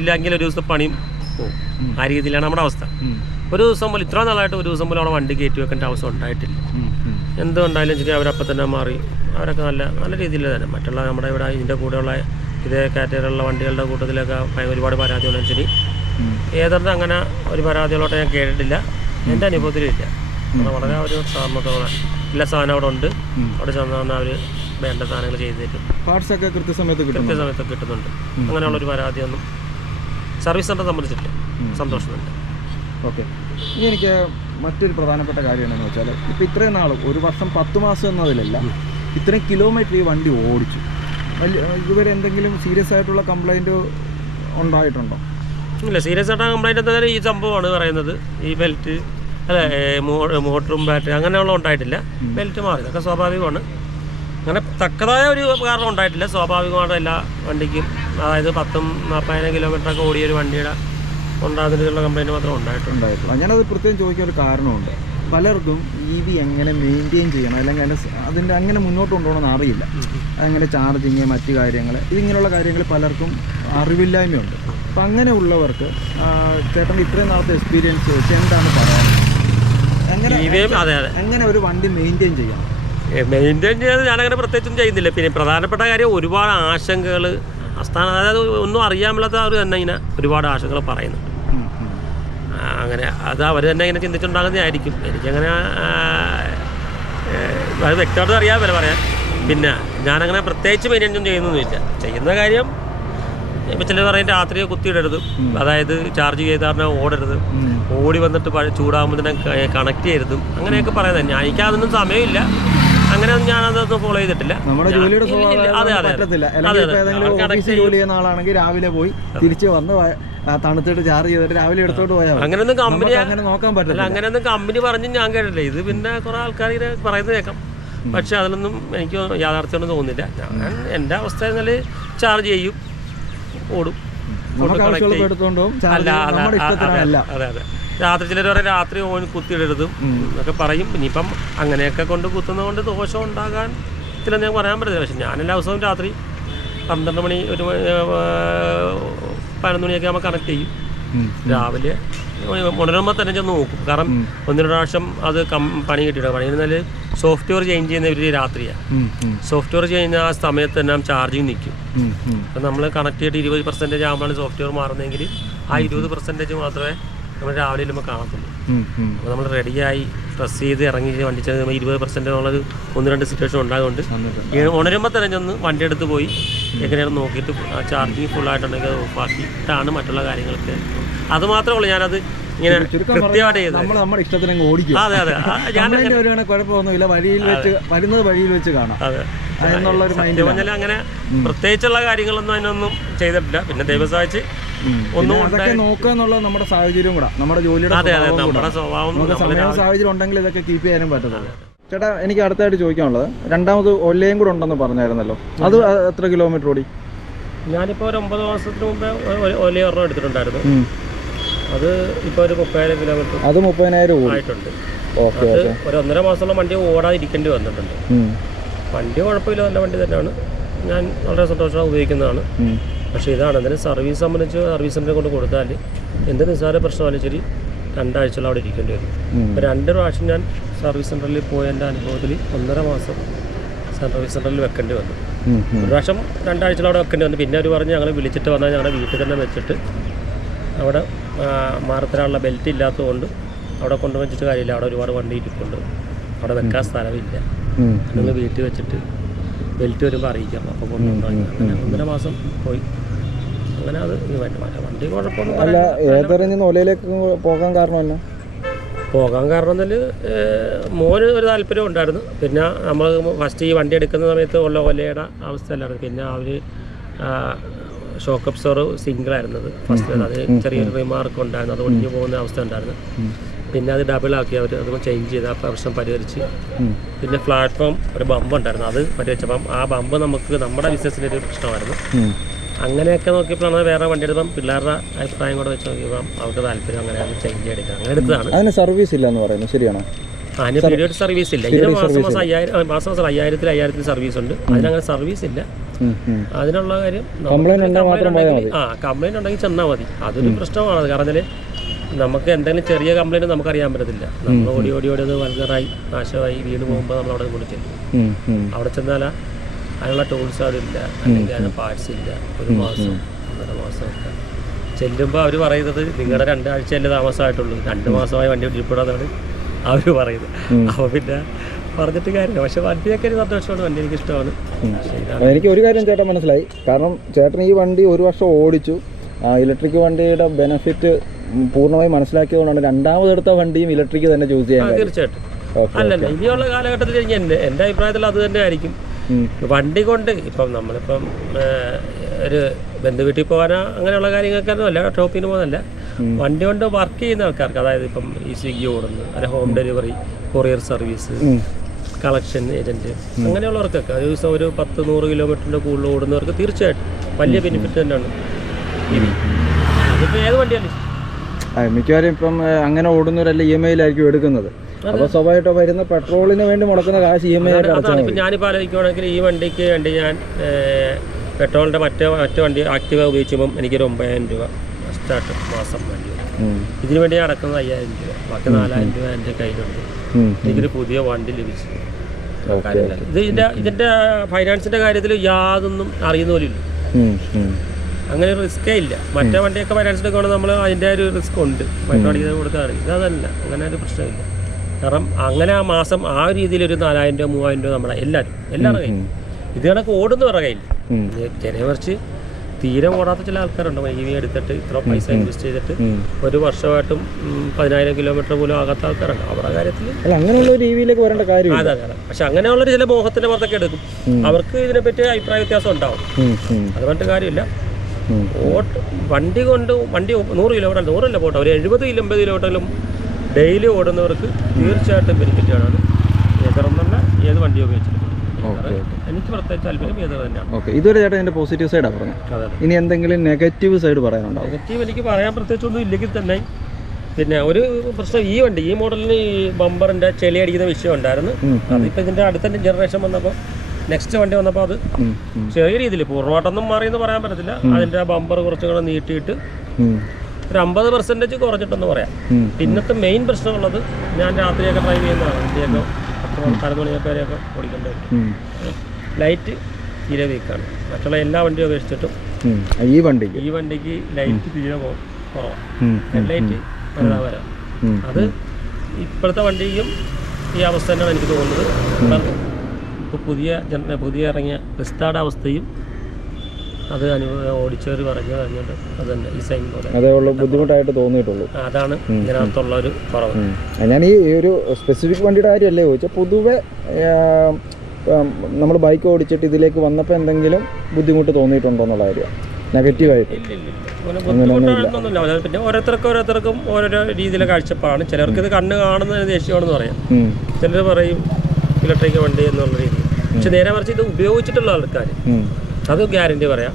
ഇല്ലെങ്കിൽ ഒരു ദിവസത്തെ പണിയും പോകും. ആ രീതിയിലാണ് നമ്മുടെ അവസ്ഥ. ഒരു ദിവസം പോലും, ഇത്ര നാളായിട്ട് ഒരു ദിവസം പോലും അവിടെ വണ്ടി കയറ്റി വെക്കേണ്ട അവസ്ഥ ഉണ്ടായിട്ടില്ല. എന്തുണ്ടായാലും ശരി അവരപ്പം തന്നെ മാറി. അവരൊക്കെ നല്ല നല്ല രീതിയിൽ തന്നെ. മറ്റുള്ള നമ്മുടെ ഇവിടെ ഇതിൻ്റെ കൂടെയുള്ള ഇതേ കാറ്റഗറിയുള്ള വണ്ടികളുടെ കൂട്ടത്തിലൊക്കെ ഒരുപാട് പരാതികളും ശരി, ഏതൊന്നും അങ്ങനെ ഒരു പരാതികളോട്ട് ഞാൻ കേട്ടിട്ടില്ല. എൻ്റെ അനുഭവത്തിലും ഇല്ല. വളരെ ഒരു സാധാരണത്തോടെ എല്ലാ സാധനം അവിടെ ഉണ്ട്. അവിടെ ചെന്നാൽ അവർ വേണ്ട സാധനങ്ങൾ ചെയ്ത് തരും. പാർട്സൊക്കെ കൃത്യസമയത്ത് കിട്ടുന്നുണ്ട്. അങ്ങനെയുള്ളൊരു പരാതിയൊന്നും സർവീസ് സെൻ്റർ സംബന്ധിച്ചിട്ടില്ല. സന്തോഷമുണ്ട്. ഓക്കെ. ഇനി എനിക്ക് മറ്റൊരു പ്രധാനപ്പെട്ട കാര്യം എന്താണെന്ന് വെച്ചാൽ, ഇപ്പോൾ ഇത്രയും നാളും 1 വർഷം 10 മാസം എന്നതിലല്ല, ഇത്രയും കിലോമീറ്റർ ഈ വണ്ടി ഓടിച്ചു. ഇതുവരെ എന്തെങ്കിലും സീരിയസ് ആയിട്ടുള്ള കംപ്ലൈൻറ്റ് ഉണ്ടായിട്ടുണ്ടോ? ഇല്ല, സീരിയസ് ആയിട്ട് കംപ്ലൈൻറ്റ് എന്തായാലും ഈ സംഭവമാണ് പറയുന്നത്. ഈ ബെൽറ്റ് മോട്ടറും ബാറ്ററി അങ്ങനെയുള്ള ഉണ്ടായിട്ടില്ല. ബെൽറ്റ് മാറി, ഇതൊക്കെ സ്വാഭാവികമാണ്. അങ്ങനെ തക്കതായ ഒരു കാരണം ഉണ്ടായിട്ടില്ല. സ്വാഭാവികമായിട്ട് എല്ലാ വണ്ടിക്കും, അതായത് 10-40 കിലോമീറ്ററൊക്കെ ഓടിയൊരു വണ്ടിയുടെ ഉണ്ടാകുന്നതിനുള്ള കംപ്ലൈൻറ്റ് മാത്രമേ ഉണ്ടായിട്ടുള്ളൂ. ഞാനത് പ്രത്യേകം ചോദിക്കാൻ ഒരു കാരണമുണ്ട്. പലർക്കും EV എങ്ങനെ മെയിൻറ്റെയിൻ ചെയ്യണം, അല്ലെങ്കിൽ അതിൻ്റെ അങ്ങനെ മുന്നോട്ട് കൊണ്ടുപോകണമെന്ന് അറിയില്ല. അങ്ങനെ ചാർജിങ്, മറ്റു കാര്യങ്ങൾ, ഇതിങ്ങനെയുള്ള കാര്യങ്ങൾ പലർക്കും അറിവില്ലായ്മയുണ്ട്. അപ്പം അങ്ങനെയുള്ളവർക്ക് ചേട്ടൻ്റെ ഇത്രയും നാളത്തെ എക്സ്പീരിയൻസ് വെച്ച് എന്താണ് പറയാനുള്ളത്? എങ്ങനെ ഒരു വണ്ടി മെയിൻറ്റെയിൻ ചെയ്യാം? മെയിൻറ്റെയിൻ ചെയ്യാൻ ഞാനങ്ങനെ പ്രത്യേകിച്ചും ചെയ്യുന്നില്ല. പിന്നെ പ്രധാനപ്പെട്ട കാര്യം, ഒരുപാട് ആശങ്കകൾ അതായത് ഒന്നും അറിയാമല്ലാത്ത അവർ തന്നെ ഇങ്ങനെ ഒരുപാട് ആശങ്കകൾ പറയുന്നുണ്ട്. അങ്ങനെ അത് അവർ തന്നെ ഇങ്ങനെ ചിന്തിച്ചുണ്ടാകുന്നതായിരിക്കും. എനിക്കങ്ങനെ അത് വ്യക്തമായിട്ട് അറിയാമല്ലോ പറയാൻ. പിന്നെ ഞാനങ്ങനെ പ്രത്യേകിച്ച് മെയിൻറ്റെയിൻ ചെയ്യുന്നൊന്നുമില്ല. ചെയ്യുന്ന കാര്യം ഇപ്പം ചിലർ പറയും രാത്രി കുത്തിയിടരുത്, അതായത് ചാർജ് ചെയ്താൽ ഓടരുത്, ഓടി വന്നിട്ട് ചൂടാകുമ്പോൾ തന്നെ കണക്ട് ചെയ്യരുതും, അങ്ങനെയൊക്കെ പറയുന്നത്. ഞാൻ എനിക്കതൊന്നും സമയമില്ല, അങ്ങനെയൊന്നും ഞാനതൊന്നും ഫോളോ ചെയ്തിട്ടില്ല. നമ്മുടെ ജോലിയുടെ ജോലി ചെയ്യുന്ന ആളാണെങ്കിൽ രാവിലെ പോയി തിരിച്ച് വന്ന് തണുത്തിട്ട് ചാർജ് ചെയ്തിട്ട് രാവിലെ എടുത്തോട്ട് പോയാൽ അങ്ങനെയൊന്നും കമ്പനി അങ്ങനെ നോക്കാൻ പറ്റില്ല. അങ്ങനെയൊന്നും കമ്പനി പറഞ്ഞ് ഞാൻ കേട്ടില്ല. ഇത് പിന്നെ കുറെ ആൾക്കാർ ഇങ്ങനെ പറയുന്നത് കേൾക്കാം. പക്ഷെ അതിലൊന്നും എനിക്ക് യാഥാർത്ഥ്യമൊന്നും തോന്നുന്നില്ല. ഞാൻ എൻ്റെ അവസ്ഥ എന്നാൽ ചാർജ് ചെയ്യും, ഓടും. അതെ അതെ. രാത്രി ചിലർ പറയും രാത്രി കുത്തിയിടരുതും എന്നൊക്കെ പറയും. ഇനിയിപ്പം അങ്ങനെയൊക്കെ കൊണ്ട് കുത്തുന്നത് കൊണ്ട് ദോഷം ഉണ്ടാകാൻ ഇതിലൊന്നും ഞാൻ പറയാൻ പറ്റില്ല. പക്ഷെ ഞാൻ എല്ലാ ദിവസവും രാത്രി 12 മണി 11 മണിയൊക്കെ ആകുമ്പോൾ കണക്ട് ചെയ്യും. രാവിലെ ഉണരുമ്പോൾ തന്നെ ചെന്ന് നോക്കും. കാരണം 1-2 പ്രാവശ്യം അത് പണി കിട്ടിയിട്ടുണ്ട്. പണി കഴിഞ്ഞാൽ സോഫ്റ്റ്വെയർ ചേഞ്ച് ചെയ്യുന്ന ഇവർ രാത്രിയാണ്. സോഫ്റ്റ്വെയർ ചെയ്യുന്ന ആ സമയത്ത് തന്നെ ചാർജിങ് നിൽക്കും. അപ്പം നമ്മൾ കണക്ട് ചെയ്തിട്ട് 20% ആകുമ്പോഴാണ് സോഫ്റ്റ്വെയർ മാറുന്നതെങ്കിൽ ആ 20% മാത്രമേ നമ്മൾ രാവിലെ നമ്മൾ കാണത്തുള്ളൂ. അപ്പോൾ നമ്മൾ റെഡിയായി ഡ്രസ് ചെയ്ത് ഇറങ്ങി വണ്ടി ചെന്ന് 20% എന്നുള്ളൊരു 1-2 സിറ്റുവേഷൻ ഉണ്ടായതുകൊണ്ട് ഉണരുമ്പോൾ തന്നെ ചെന്ന് വണ്ടി എടുത്ത് പോയി എങ്ങനെയാണ് നോക്കിയിട്ട് ആ ചാർജിങ് ഫുള്ളായിട്ടുണ്ടെങ്കിൽ അത് ഓഫാക്കിയിട്ടാണ് മറ്റുള്ള കാര്യങ്ങൾക്ക്. അത് മാത്രമേ ഉള്ളൂ. ഞാനത് ഇങ്ങനെ കൃത്യമായിട്ട് ചെയ്ത് നമ്മുടെ ഇഷ്ടത്തിനങ്ങ് ഓടിക്കും. അതെ അതെ. ഞാൻ കുഴപ്പമൊന്നുമില്ല, വരുന്നത് വഴിയിൽ വെച്ച് കാണാം എന്നുള്ളൊരു മൈൻഡ്. പറഞ്ഞാൽ അങ്ങനെ പ്രത്യേകിച്ചുള്ള കാര്യങ്ങളൊന്നും അതിനൊന്നും ചെയ്തിട്ടില്ല. പിന്നെ ദൈവം സഹായിച്ച് ഒന്നും നോക്കുക എന്നുള്ളത് നമ്മുടെ സാഹചര്യം കൂടെ, നമ്മുടെ ജോലിയുടെ സാഹചര്യം ഉണ്ടെങ്കിൽ ഇതൊക്കെ കീപ്പ് ചെയ്യാനും പറ്റത്തുള്ളൂ. ചേട്ടാ, എനിക്ക് അടുത്തായിട്ട് ചോദിക്കാനുള്ളത്, രണ്ടാമത് ഒല്ലയും കൂടെ ഉണ്ടെന്ന് പറഞ്ഞായിരുന്നല്ലോ, അത് എത്ര കിലോമീറ്റർ ഓടി? ഞാനിപ്പോൾ ഒരു 9 മാസത്തിന് മുമ്പേ ഒലയ ഒരെണ്ണം എടുത്തിട്ടുണ്ടായിരുന്നു. അത് ഇപ്പോൾ ഒരു 30,000 കിലോമീറ്റർ. അത് 30,000 ആയിട്ടുണ്ട്. ഒരു 1.5 മാസമുള്ള വണ്ടി ഓടാതിരിക്കേണ്ടി വന്നിട്ടുണ്ട്. വണ്ടി കുഴപ്പമില്ല, നല്ല വണ്ടി തന്നെയാണ്. ഞാൻ വളരെ സന്തോഷമായി ഉപയോഗിക്കുന്നതാണ്. പക്ഷേ ഇതാണ് അതിന് സർവീസ് സംബന്ധിച്ച് സർവീസ് സെൻ്ററിൽ കൊണ്ട് കൊടുത്താൽ എന്ത് നിസ്സാര പ്രശ്നമായാലും ശരി 2 ആഴ്ചയോളം അവിടെ ഇരിക്കേണ്ടി വരും. 2 പ്രാവശ്യം ഞാൻ സർവീസ് സെൻ്ററിൽ പോയ എൻ്റെ അനുഭവത്തിൽ 1.5 മാസം സർവീസ് സെൻ്ററിൽ വെക്കേണ്ടി വന്നു. ഒരു പ്രാവശ്യം 2 ആഴ്ചയോളം അവിടെ വെക്കേണ്ടി വന്നു. പിന്നെ അവർ പറഞ്ഞ് ഞങ്ങൾ വിളിച്ചിട്ട് വന്നാൽ ഞങ്ങളുടെ വീട്ടിൽ തന്നെ വെച്ചിട്ട് അവിടെ മാറത്തരാനുള്ള ബെൽറ്റ് ഇല്ലാത്തതുകൊണ്ട് അവിടെ കൊണ്ടുവച്ചിട്ട് കാര്യമില്ല, അവിടെ ഒരുപാട് വണ്ടി ഇരിപ്പുണ്ട്, അവിടെ വെക്കാൻ സ്ഥലമില്ല, നിങ്ങൾ വീട്ടിൽ വെച്ചിട്ട് ബെൽറ്റ് വരുമ്പോൾ അറിയിക്കാം, അപ്പോൾ കൊണ്ടുപോയി. അങ്ങനെ 1.5 മാസം പോയി. അങ്ങനെ അത് വണ്ടി കുഴപ്പമൊന്നും പോകാൻ കാരണമല്ല. പോകാൻ കാരണം എന്നാൽ മോന് ഒരു താല്പര്യം ഉണ്ടായിരുന്നു. പിന്നെ നമ്മൾ ഫസ്റ്റ് ഈ വണ്ടി എടുക്കുന്ന സമയത്ത് ഉള്ള ഒലയുടെ അവസ്ഥയല്ലായിരുന്നു. പിന്നെ അവർ ഷോക്ക് അബ്സോർവ് സിംഗിളായിരുന്നത് ഫസ്റ്റ്. അതിന് ചെറിയൊരു റിമാർക്ക് ഉണ്ടായിരുന്നു, അത് ഒടിഞ്ഞു പോകുന്ന അവസ്ഥ ഉണ്ടായിരുന്നു. പിന്നെ അത് ഡബിളാക്കി അവർ അത് ചേഞ്ച് ചെയ്ത് ആ പ്രശ്നം പരിഹരിച്ച്. പിന്നെ പ്ലാറ്റ്ഫോം ഒരു ബമ്പ് ഉണ്ടായിരുന്നു, അത് പരിഹരിച്ചപ്പം ആ ബമ്പ് നമുക്ക് നമ്മുടെ ബിസിനസ്സിനൊരു പ്രശ്നമായിരുന്നു. അങ്ങനെയൊക്കെ നോക്കിയപ്പോഴാണ് വേറെ വണ്ടി എടുപ്പം പിള്ളേരുടെ അഭിപ്രായം കൂടെ വെച്ച് നോക്കിയപ്പം അവർക്ക് താല്പര്യം അങ്ങനെ അത് ചേഞ്ച് ചെയ്തെടുക്കുക, അങ്ങനെ എടുത്തതാണ്. അതിന് സർവീസ് ഇല്ല എന്ന് പറയുന്നത് ശരിയാണോ? അതിന് പീരിയഡ് സർവീസ് ഇല്ല. ഇതിന് മാസം 5000 സർവീസ് ഉണ്ട്, അതിനങ്ങനെ സർവീസ് ഇല്ല. അതിനുള്ള കാര്യം കംപ്ലൈൻറ്റ് ഉണ്ടെങ്കിൽ ചെന്നാൽ മതി. അതൊരു പ്രശ്നമാണ്. കാരണം നമുക്ക് എന്തെങ്കിലും ചെറിയ കംപ്ലൈൻറ്റ് നമുക്കറിയാൻ പറ്റത്തില്ല. നമ്മൾ ഓടി അത് വൽഗറായി നാശമായി വീട് പോകുമ്പോൾ നമ്മൾ അവിടെ കൊണ്ട് ചെല്ലും. അവിടെ ചെന്നാൽ അതിനുള്ള ടൂൾസ് അവിടെ ഇല്ല, അല്ലെങ്കിൽ അതിന് പാർട്സ് ഇല്ല. ഒരു മാസം 1.5 മാസമൊക്കെ ചെല്ലുമ്പോൾ അവർ പറയുന്നത് നിങ്ങളുടെ 2 ആഴ്ചയല്ലേ താമസമായിട്ടുള്ളൂ, 2 മാസമായി വണ്ടി ഇരിപ്പെടാന്നാണ് അവർ പറയുന്നത്. അപ്പോൾ പിന്നെ പറഞ്ഞിട്ട് കാര്യമില്ല. പക്ഷെ വണ്ടിയൊക്കെ ഒരു സന്തോഷമാണ്, വണ്ടി എനിക്ക് ഇഷ്ടമാണ്. എനിക്ക് ഒരു കാര്യം ചേട്ടൻ മനസ്സിലായി, കാരണം ചേട്ടൻ ഈ വണ്ടി 1 വർഷം ഓടിച്ചു, ഇലക്ട്രിക് വണ്ടിയുടെ ബെനിഫിറ്റ് പൂർണ്ണമായി മനസ്സിലാക്കിയതുകൊണ്ടാണ് രണ്ടാമതെടുത്ത വണ്ടിയും ഇലക്ട്രിക് തന്നെ ചൂസ് ചെയ്യാൻ. തീർച്ചയായിട്ടും. അല്ലല്ല, ഇനിയുള്ള കാലഘട്ടത്തിൽ എൻ്റെ അഭിപ്രായത്തിൽ അത് തന്നെ ആയിരിക്കും. വണ്ടി കൊണ്ട് ഇപ്പം നമ്മളിപ്പം ഒരു ബന്ധുവീട്ടിൽ പോകാനോ അങ്ങനെയുള്ള കാര്യങ്ങൾക്കൊന്നും അല്ല, ഷോപ്പിന് പോകുന്നതല്ല, വണ്ടി കൊണ്ട് വർക്ക് ചെയ്യുന്ന ആൾക്കാർക്ക്, അതായത് ഇപ്പം ഈ സ്വിഗ്ഗി ഓടുന്നു, അല്ലെ home delivery, courier service, collection agent, അങ്ങനെയുള്ളവർക്കൊക്കെ ഒരു ദിവസം ഒരു 10-100 കിലോമീറ്ററിൻ്റെ കൂടുതൽ ഓടുന്നവർക്ക് തീർച്ചയായിട്ടും വലിയ ബെനിഫിറ്റ് തന്നെയാണ്. അതിപ്പോൾ ഏത് വണ്ടിയല്ലേ മിക്കവാറും ഇപ്പം അങ്ങനെ ഓടുന്നവരല്ല EMI യിലായിരിക്കും എടുക്കുന്നത്. അപ്പോൾ സ്വാഭാവികമായിട്ടും വരുന്ന പെട്രോളിന് വേണ്ടി മുടക്കുന്ന കാശ് EMI ആയിട്ട് അടച്ചാൽ മതി. ഞാനിപ്പോൾ ആലോചിക്കുകയാണെങ്കിൽ ഈ വണ്ടിക്ക് വേണ്ടി ഞാൻ പെട്രോളിൻ്റെ മറ്റു വണ്ടി ആക്റ്റീവ ഉപയോഗിക്കുമ്പം എനിക്കൊരു 9000 രൂപ സ്റ്റാർട്ട് മാസം വണ്ടി വരും. ഇതിനു വേണ്ടി അടക്കുന്നത് 5000 രൂപ, ബാക്കി 4000 രൂപ എൻ്റെ കയ്യിലുണ്ട്. എനിക്കൊരു പുതിയ വണ്ടി ലഭിച്ചു. ഇതിൻ്റെ ഫൈനാൻസിൻ്റെ കാര്യത്തിൽ യാതൊന്നും അറിയുന്ന പോലില്ല, അങ്ങനെ ഒരു റിസ്ക്കേ ഇല്ല. മറ്റേ വണ്ടിയൊക്കെ ഫൈനാൻസ് എടുക്കുകയാണെങ്കിൽ നമ്മൾ അതിൻ്റെ ഒരു റിസ്ക് ഉണ്ട്, മറ്റു വണ്ടി കൊടുക്കുകയാണെങ്കിൽ. ഇതല്ല, അങ്ങനെ ഒരു പ്രശ്നമില്ല. കാരണം അങ്ങനെ ആ മാസം ആ രീതിയിൽ ഒരു 4000 രൂപ 3000 രൂപ നമ്മളെ എല്ലാവരുടെ കയ്യിൽ. ഇത് കണക്ക് ഓടുന്നവരുടെ കയ്യിൽ. ചെറിയ കുറച്ച് തീരെ ഓടാത്ത ചില ആൾക്കാരുണ്ട്, EV എടുത്തിട്ട് ഇത്ര പൈസ ഇൻവെസ്റ്റ് ചെയ്തിട്ട് 1 വർഷമായിട്ടും 10000 കിലോമീറ്റർ പോലും ആകാത്ത ആൾക്കാരുണ്ട്. അവരുടെ കാര്യത്തിൽ അങ്ങനെയുള്ള ഒരു രീതിയിലേക്ക് വരേണ്ട കാര്യം. അതെ. പക്ഷെ അങ്ങനെയുള്ളൊരു ചില മോഹത്തിൻ്റെ പുറത്തൊക്കെ എടുക്കും, അവർക്ക് ഇതിനെപ്പറ്റി അഭിപ്രായ വ്യത്യാസം ഉണ്ടാവും. അത് പറഞ്ഞിട്ട് കാര്യമില്ല. വണ്ടി 100 കിലോമീറ്റർ 100 പോട്ടെ, ഒരു 70-80 കിലോമീറ്ററിലും ഡെയിലി ഓടുന്നവർക്ക് തീർച്ചയായിട്ടും ബെനിഫിറ്റാണ്. ഏതെന്നല്ല ഏത് വണ്ടി ഉപയോഗിച്ചിട്ട് എനിക്ക് പ്രത്യേകിച്ച് താല്പര്യം ഏത് തന്നെയാണ്. ഓക്കെ, ഇതുവരെ ചേട്ടൻ എൻ്റെ പോസിറ്റീവ് സൈഡാണ് പറഞ്ഞത്. അതെ. ഇനി എന്തെങ്കിലും നെഗറ്റീവ് സൈഡ് പറയാനുണ്ടോ? നെഗറ്റീവ് എനിക്ക് പറയാൻ പ്രത്യേകിച്ചൊന്നും ഇല്ലെങ്കിൽ തന്നെ, പിന്നെ ഒരു പ്രശ്നം ഈ മോഡലിന് ഈ ബമ്പറിൻ്റെ ചെളി അടിക്കുന്ന വിഷയം ഉണ്ടായിരുന്നു. അതിപ്പോൾ ഇതിൻ്റെ അടുത്ത ജനറേഷൻ വന്നപ്പോൾ, നെക്സ്റ്റ് വണ്ടി വന്നപ്പോൾ അത് ചെറിയ രീതിയിൽ പൂർണ്ണമായിട്ടൊന്നും മാറിയെന്ന് പറയാൻ പറ്റത്തില്ല. അതിൻ്റെ ബമ്പർ കുറച്ചും കൂടെ നീട്ടിയിട്ട് ഒരു 50% കുറഞ്ഞിട്ടെന്ന് പറയാം. പിന്നത്തെ മെയിൻ പ്രശ്നമുള്ളത്, ഞാൻ രാത്രിയൊക്കെ ഡ്രൈവ് ചെയ്യുന്നതാണ്, വണ്ടിയൊക്കെ 10 മണിയൊക്കെ വരെയൊക്കെ ഓടിക്കേണ്ടി വരും. ലൈറ്റ് തീരെ വീക്കാണ്. മറ്റുള്ള എല്ലാ വണ്ടിയും അപേക്ഷിച്ചിട്ടും ഈ വണ്ടിക്ക് ലൈറ്റ് തീരെ കുറവാണ്. ലൈറ്റ് വരാം. അത് ഇപ്പോഴത്തെ വണ്ടിക്കും ഈ അവസ്ഥ തന്നെയാണ് എനിക്ക് തോന്നുന്നത്. ഇപ്പോൾ പുതിയ ഇറങ്ങിയ ക്രിസ്തായുടെ അവസ്ഥയും അത് ഓടിച്ചവർ പറഞ്ഞിട്ട് അത് തന്നെ ഈ സൈൻ പോലെ അതേ ഉള്ളൂ, ബുദ്ധിമുട്ടായിട്ട് തോന്നിയിട്ടുള്ളൂ. അതാണ് ഇതിനകത്തുള്ള ഒരു കുറവ്. ഞാൻ ഈ ഒരു സ്പെസിഫിക് വണ്ടിയുടെ കാര്യമല്ലേ ചോദിച്ചാൽ, പൊതുവെ നമ്മൾ ബൈക്ക് ഓടിച്ചിട്ട് ഇതിലേക്ക് വന്നപ്പോൾ എന്തെങ്കിലും ബുദ്ധിമുട്ട് തോന്നിയിട്ടുണ്ടോ എന്നുള്ള കാര്യം നെഗറ്റീവായിട്ട്? ബുദ്ധിമുട്ടായിട്ടൊന്നുമില്ല. പിന്നെ ഓരോരുത്തർക്കും ഓരോരോ രീതിയിലെ കാഴ്ചപ്പാടാണ്. ചിലർക്ക് ഇത് കണ്ണ് കാണുന്നതിന് ദേഷ്യമാണെന്ന് പറയാം, ചിലർ പറയും ഇലക്ട്രിക് വണ്ടി എന്നുള്ള രീതിയിൽ. പക്ഷെ നേരെ മറിച്ച് ഇത് ഉപയോഗിച്ചിട്ടുള്ള ആൾക്കാർ, അത് ഗ്യാരണ്ടി പറയാം,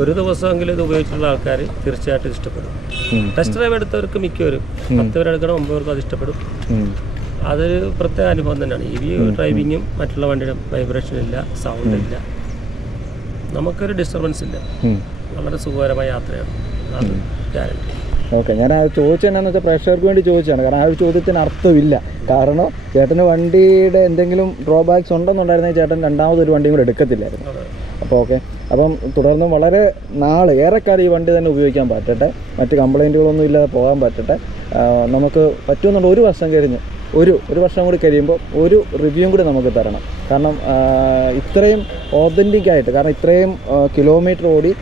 ഒരു ദിവസമെങ്കിലും ഇത് ഉപയോഗിച്ചിട്ടുള്ള ആൾക്കാർ തീർച്ചയായിട്ടും ഇഷ്ടപ്പെടും. ടെസ്റ്റ് ഡ്രൈവ് എടുത്തവർക്ക് മിക്കവരും 10 പേരെടുക്കണം 9 പേർക്കും അത് ഇഷ്ടപ്പെടും. അതൊരു പ്രത്യേക അനുഭവം തന്നെയാണ്. EV ഡ്രൈവിങ്ങും മറ്റുള്ള വണ്ടിയുടെ വൈബ്രേഷൻ ഇല്ല, സൗണ്ട് ഇല്ല, നമുക്കൊരു ഡിസ്റ്റർബൻസ് ഇല്ല, വളരെ സുഖകരമായ യാത്രയാണ്. അത് ഗ്യാരണ്ടി. ഓക്കെ, ഞാൻ അത് ചോദിച്ചത് എന്നാന്ന് വെച്ചാൽ പ്രേക്ഷകർക്ക് വേണ്ടി ചോദിച്ചതാണ്. കാരണം ആ ഒരു ചോദ്യത്തിന് അർത്ഥമില്ല. കാരണം ചേട്ടന് വണ്ടിയുടെ എന്തെങ്കിലും ഡ്രോബാക്സ് ഉണ്ടെന്നുണ്ടായിരുന്നെങ്കിൽ ചേട്ടൻ രണ്ടാമതൊരു വണ്ടിയും കൂടെ എടുക്കത്തില്ലായിരുന്നു. അപ്പോൾ ഓക്കെ, അപ്പം തുടർന്ന് വളരെ ഏറെക്കാലം ഈ വണ്ടി തന്നെ ഉപയോഗിക്കാൻ പറ്റട്ടെ, മറ്റ് കംപ്ലൈൻറ്റുകളൊന്നും ഇല്ലാതെ പോകാൻ പറ്റട്ടെ. നമുക്ക് പറ്റുമെന്നുള്ള 1 വർഷം കഴിഞ്ഞ് ഒരു വർഷം കൂടി കഴിയുമ്പോൾ ഒരു റിവ്യൂവും കൂടി നമുക്ക് തരണം. കാരണം ഇത്രയും ഓതൻറ്റിക്കായിട്ട്, കാരണം ഇത്രയും കിലോമീറ്റർ ഓടി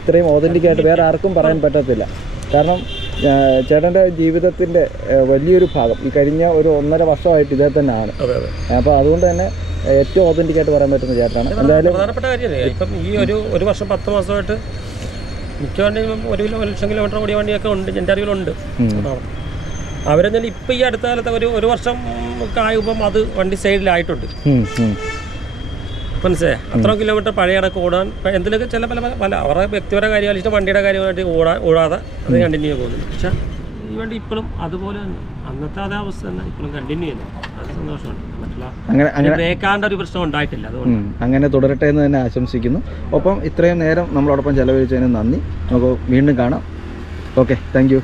ഇത്രയും ഓതൻറ്റിക്കായിട്ട് വേറെ ആർക്കും പറയാൻ പറ്റത്തില്ല. കാരണം ചേട്ടൻ്റെ ജീവിതത്തിൻ്റെ വലിയൊരു ഭാഗം ഈ കഴിഞ്ഞ ഒരു 1.5 വർഷമായിട്ട് ഇതേ തന്നെയാണ്. അപ്പോൾ അതുകൊണ്ട് തന്നെ ഏറ്റവും ഓതൻറ്റിക്കായിട്ട് പറയാൻ പറ്റുന്ന ചേട്ടനാണ്. എന്തായാലും പ്രധാനപ്പെട്ട കാര്യമല്ലേ, ഇപ്പം ഈ ഒരു വർഷം 10 മാസമായിട്ട് മിക്ക വണ്ടിയും 1 ലക്ഷം കിലോമീറ്റർ ഓടിയ വണ്ടിയൊക്കെ ഉണ്ട്, എൻ്റെ അറിവിലുണ്ട്. അവരെന്നാൽ ഇപ്പം ഈ അടുത്ത കാലത്ത് ഒരു വർഷം ഒക്കെ ആയപ്പം അത് വണ്ടി സൈഡിലായിട്ടുണ്ട്. മനസ്സിലായി, അത്ര കിലോമീറ്റർ പഴയ കണക്ക് ഓടാൻ എന്തെങ്കിലുമൊക്കെ ചില പല അവരുടെ വ്യക്തിപര കാര്യം ആലോചിച്ചിട്ട് വണ്ടിയുടെ കാര്യമായിട്ട് ഓടാതെ അത് കണ്ടിന്യൂ പോകുന്നുണ്ട്. പക്ഷേ ഈ വണ്ടി ഇപ്പോഴും അതുപോലെ തന്നെ അന്നത്തെ അതേ അവസ്ഥ തന്നെ ഇപ്പോഴും കണ്ടിന്യൂ ചെയ്യുന്നു. അത് സന്തോഷമുണ്ട്. മറ്റുള്ള ബ്രേക്കാണ്ട് ഒരു പ്രശ്നം ഉണ്ടായിട്ടില്ല. അതുകൊണ്ട് അങ്ങനെ തുടരട്ടെ എന്ന് തന്നെ ആശംസിക്കുന്നു. ഒപ്പം ഇത്രയും നേരം നമ്മളോടൊപ്പം ചെലവഴിച്ചതിന് നന്ദി. നമുക്ക് വീണ്ടും കാണാം. Okay, thank you.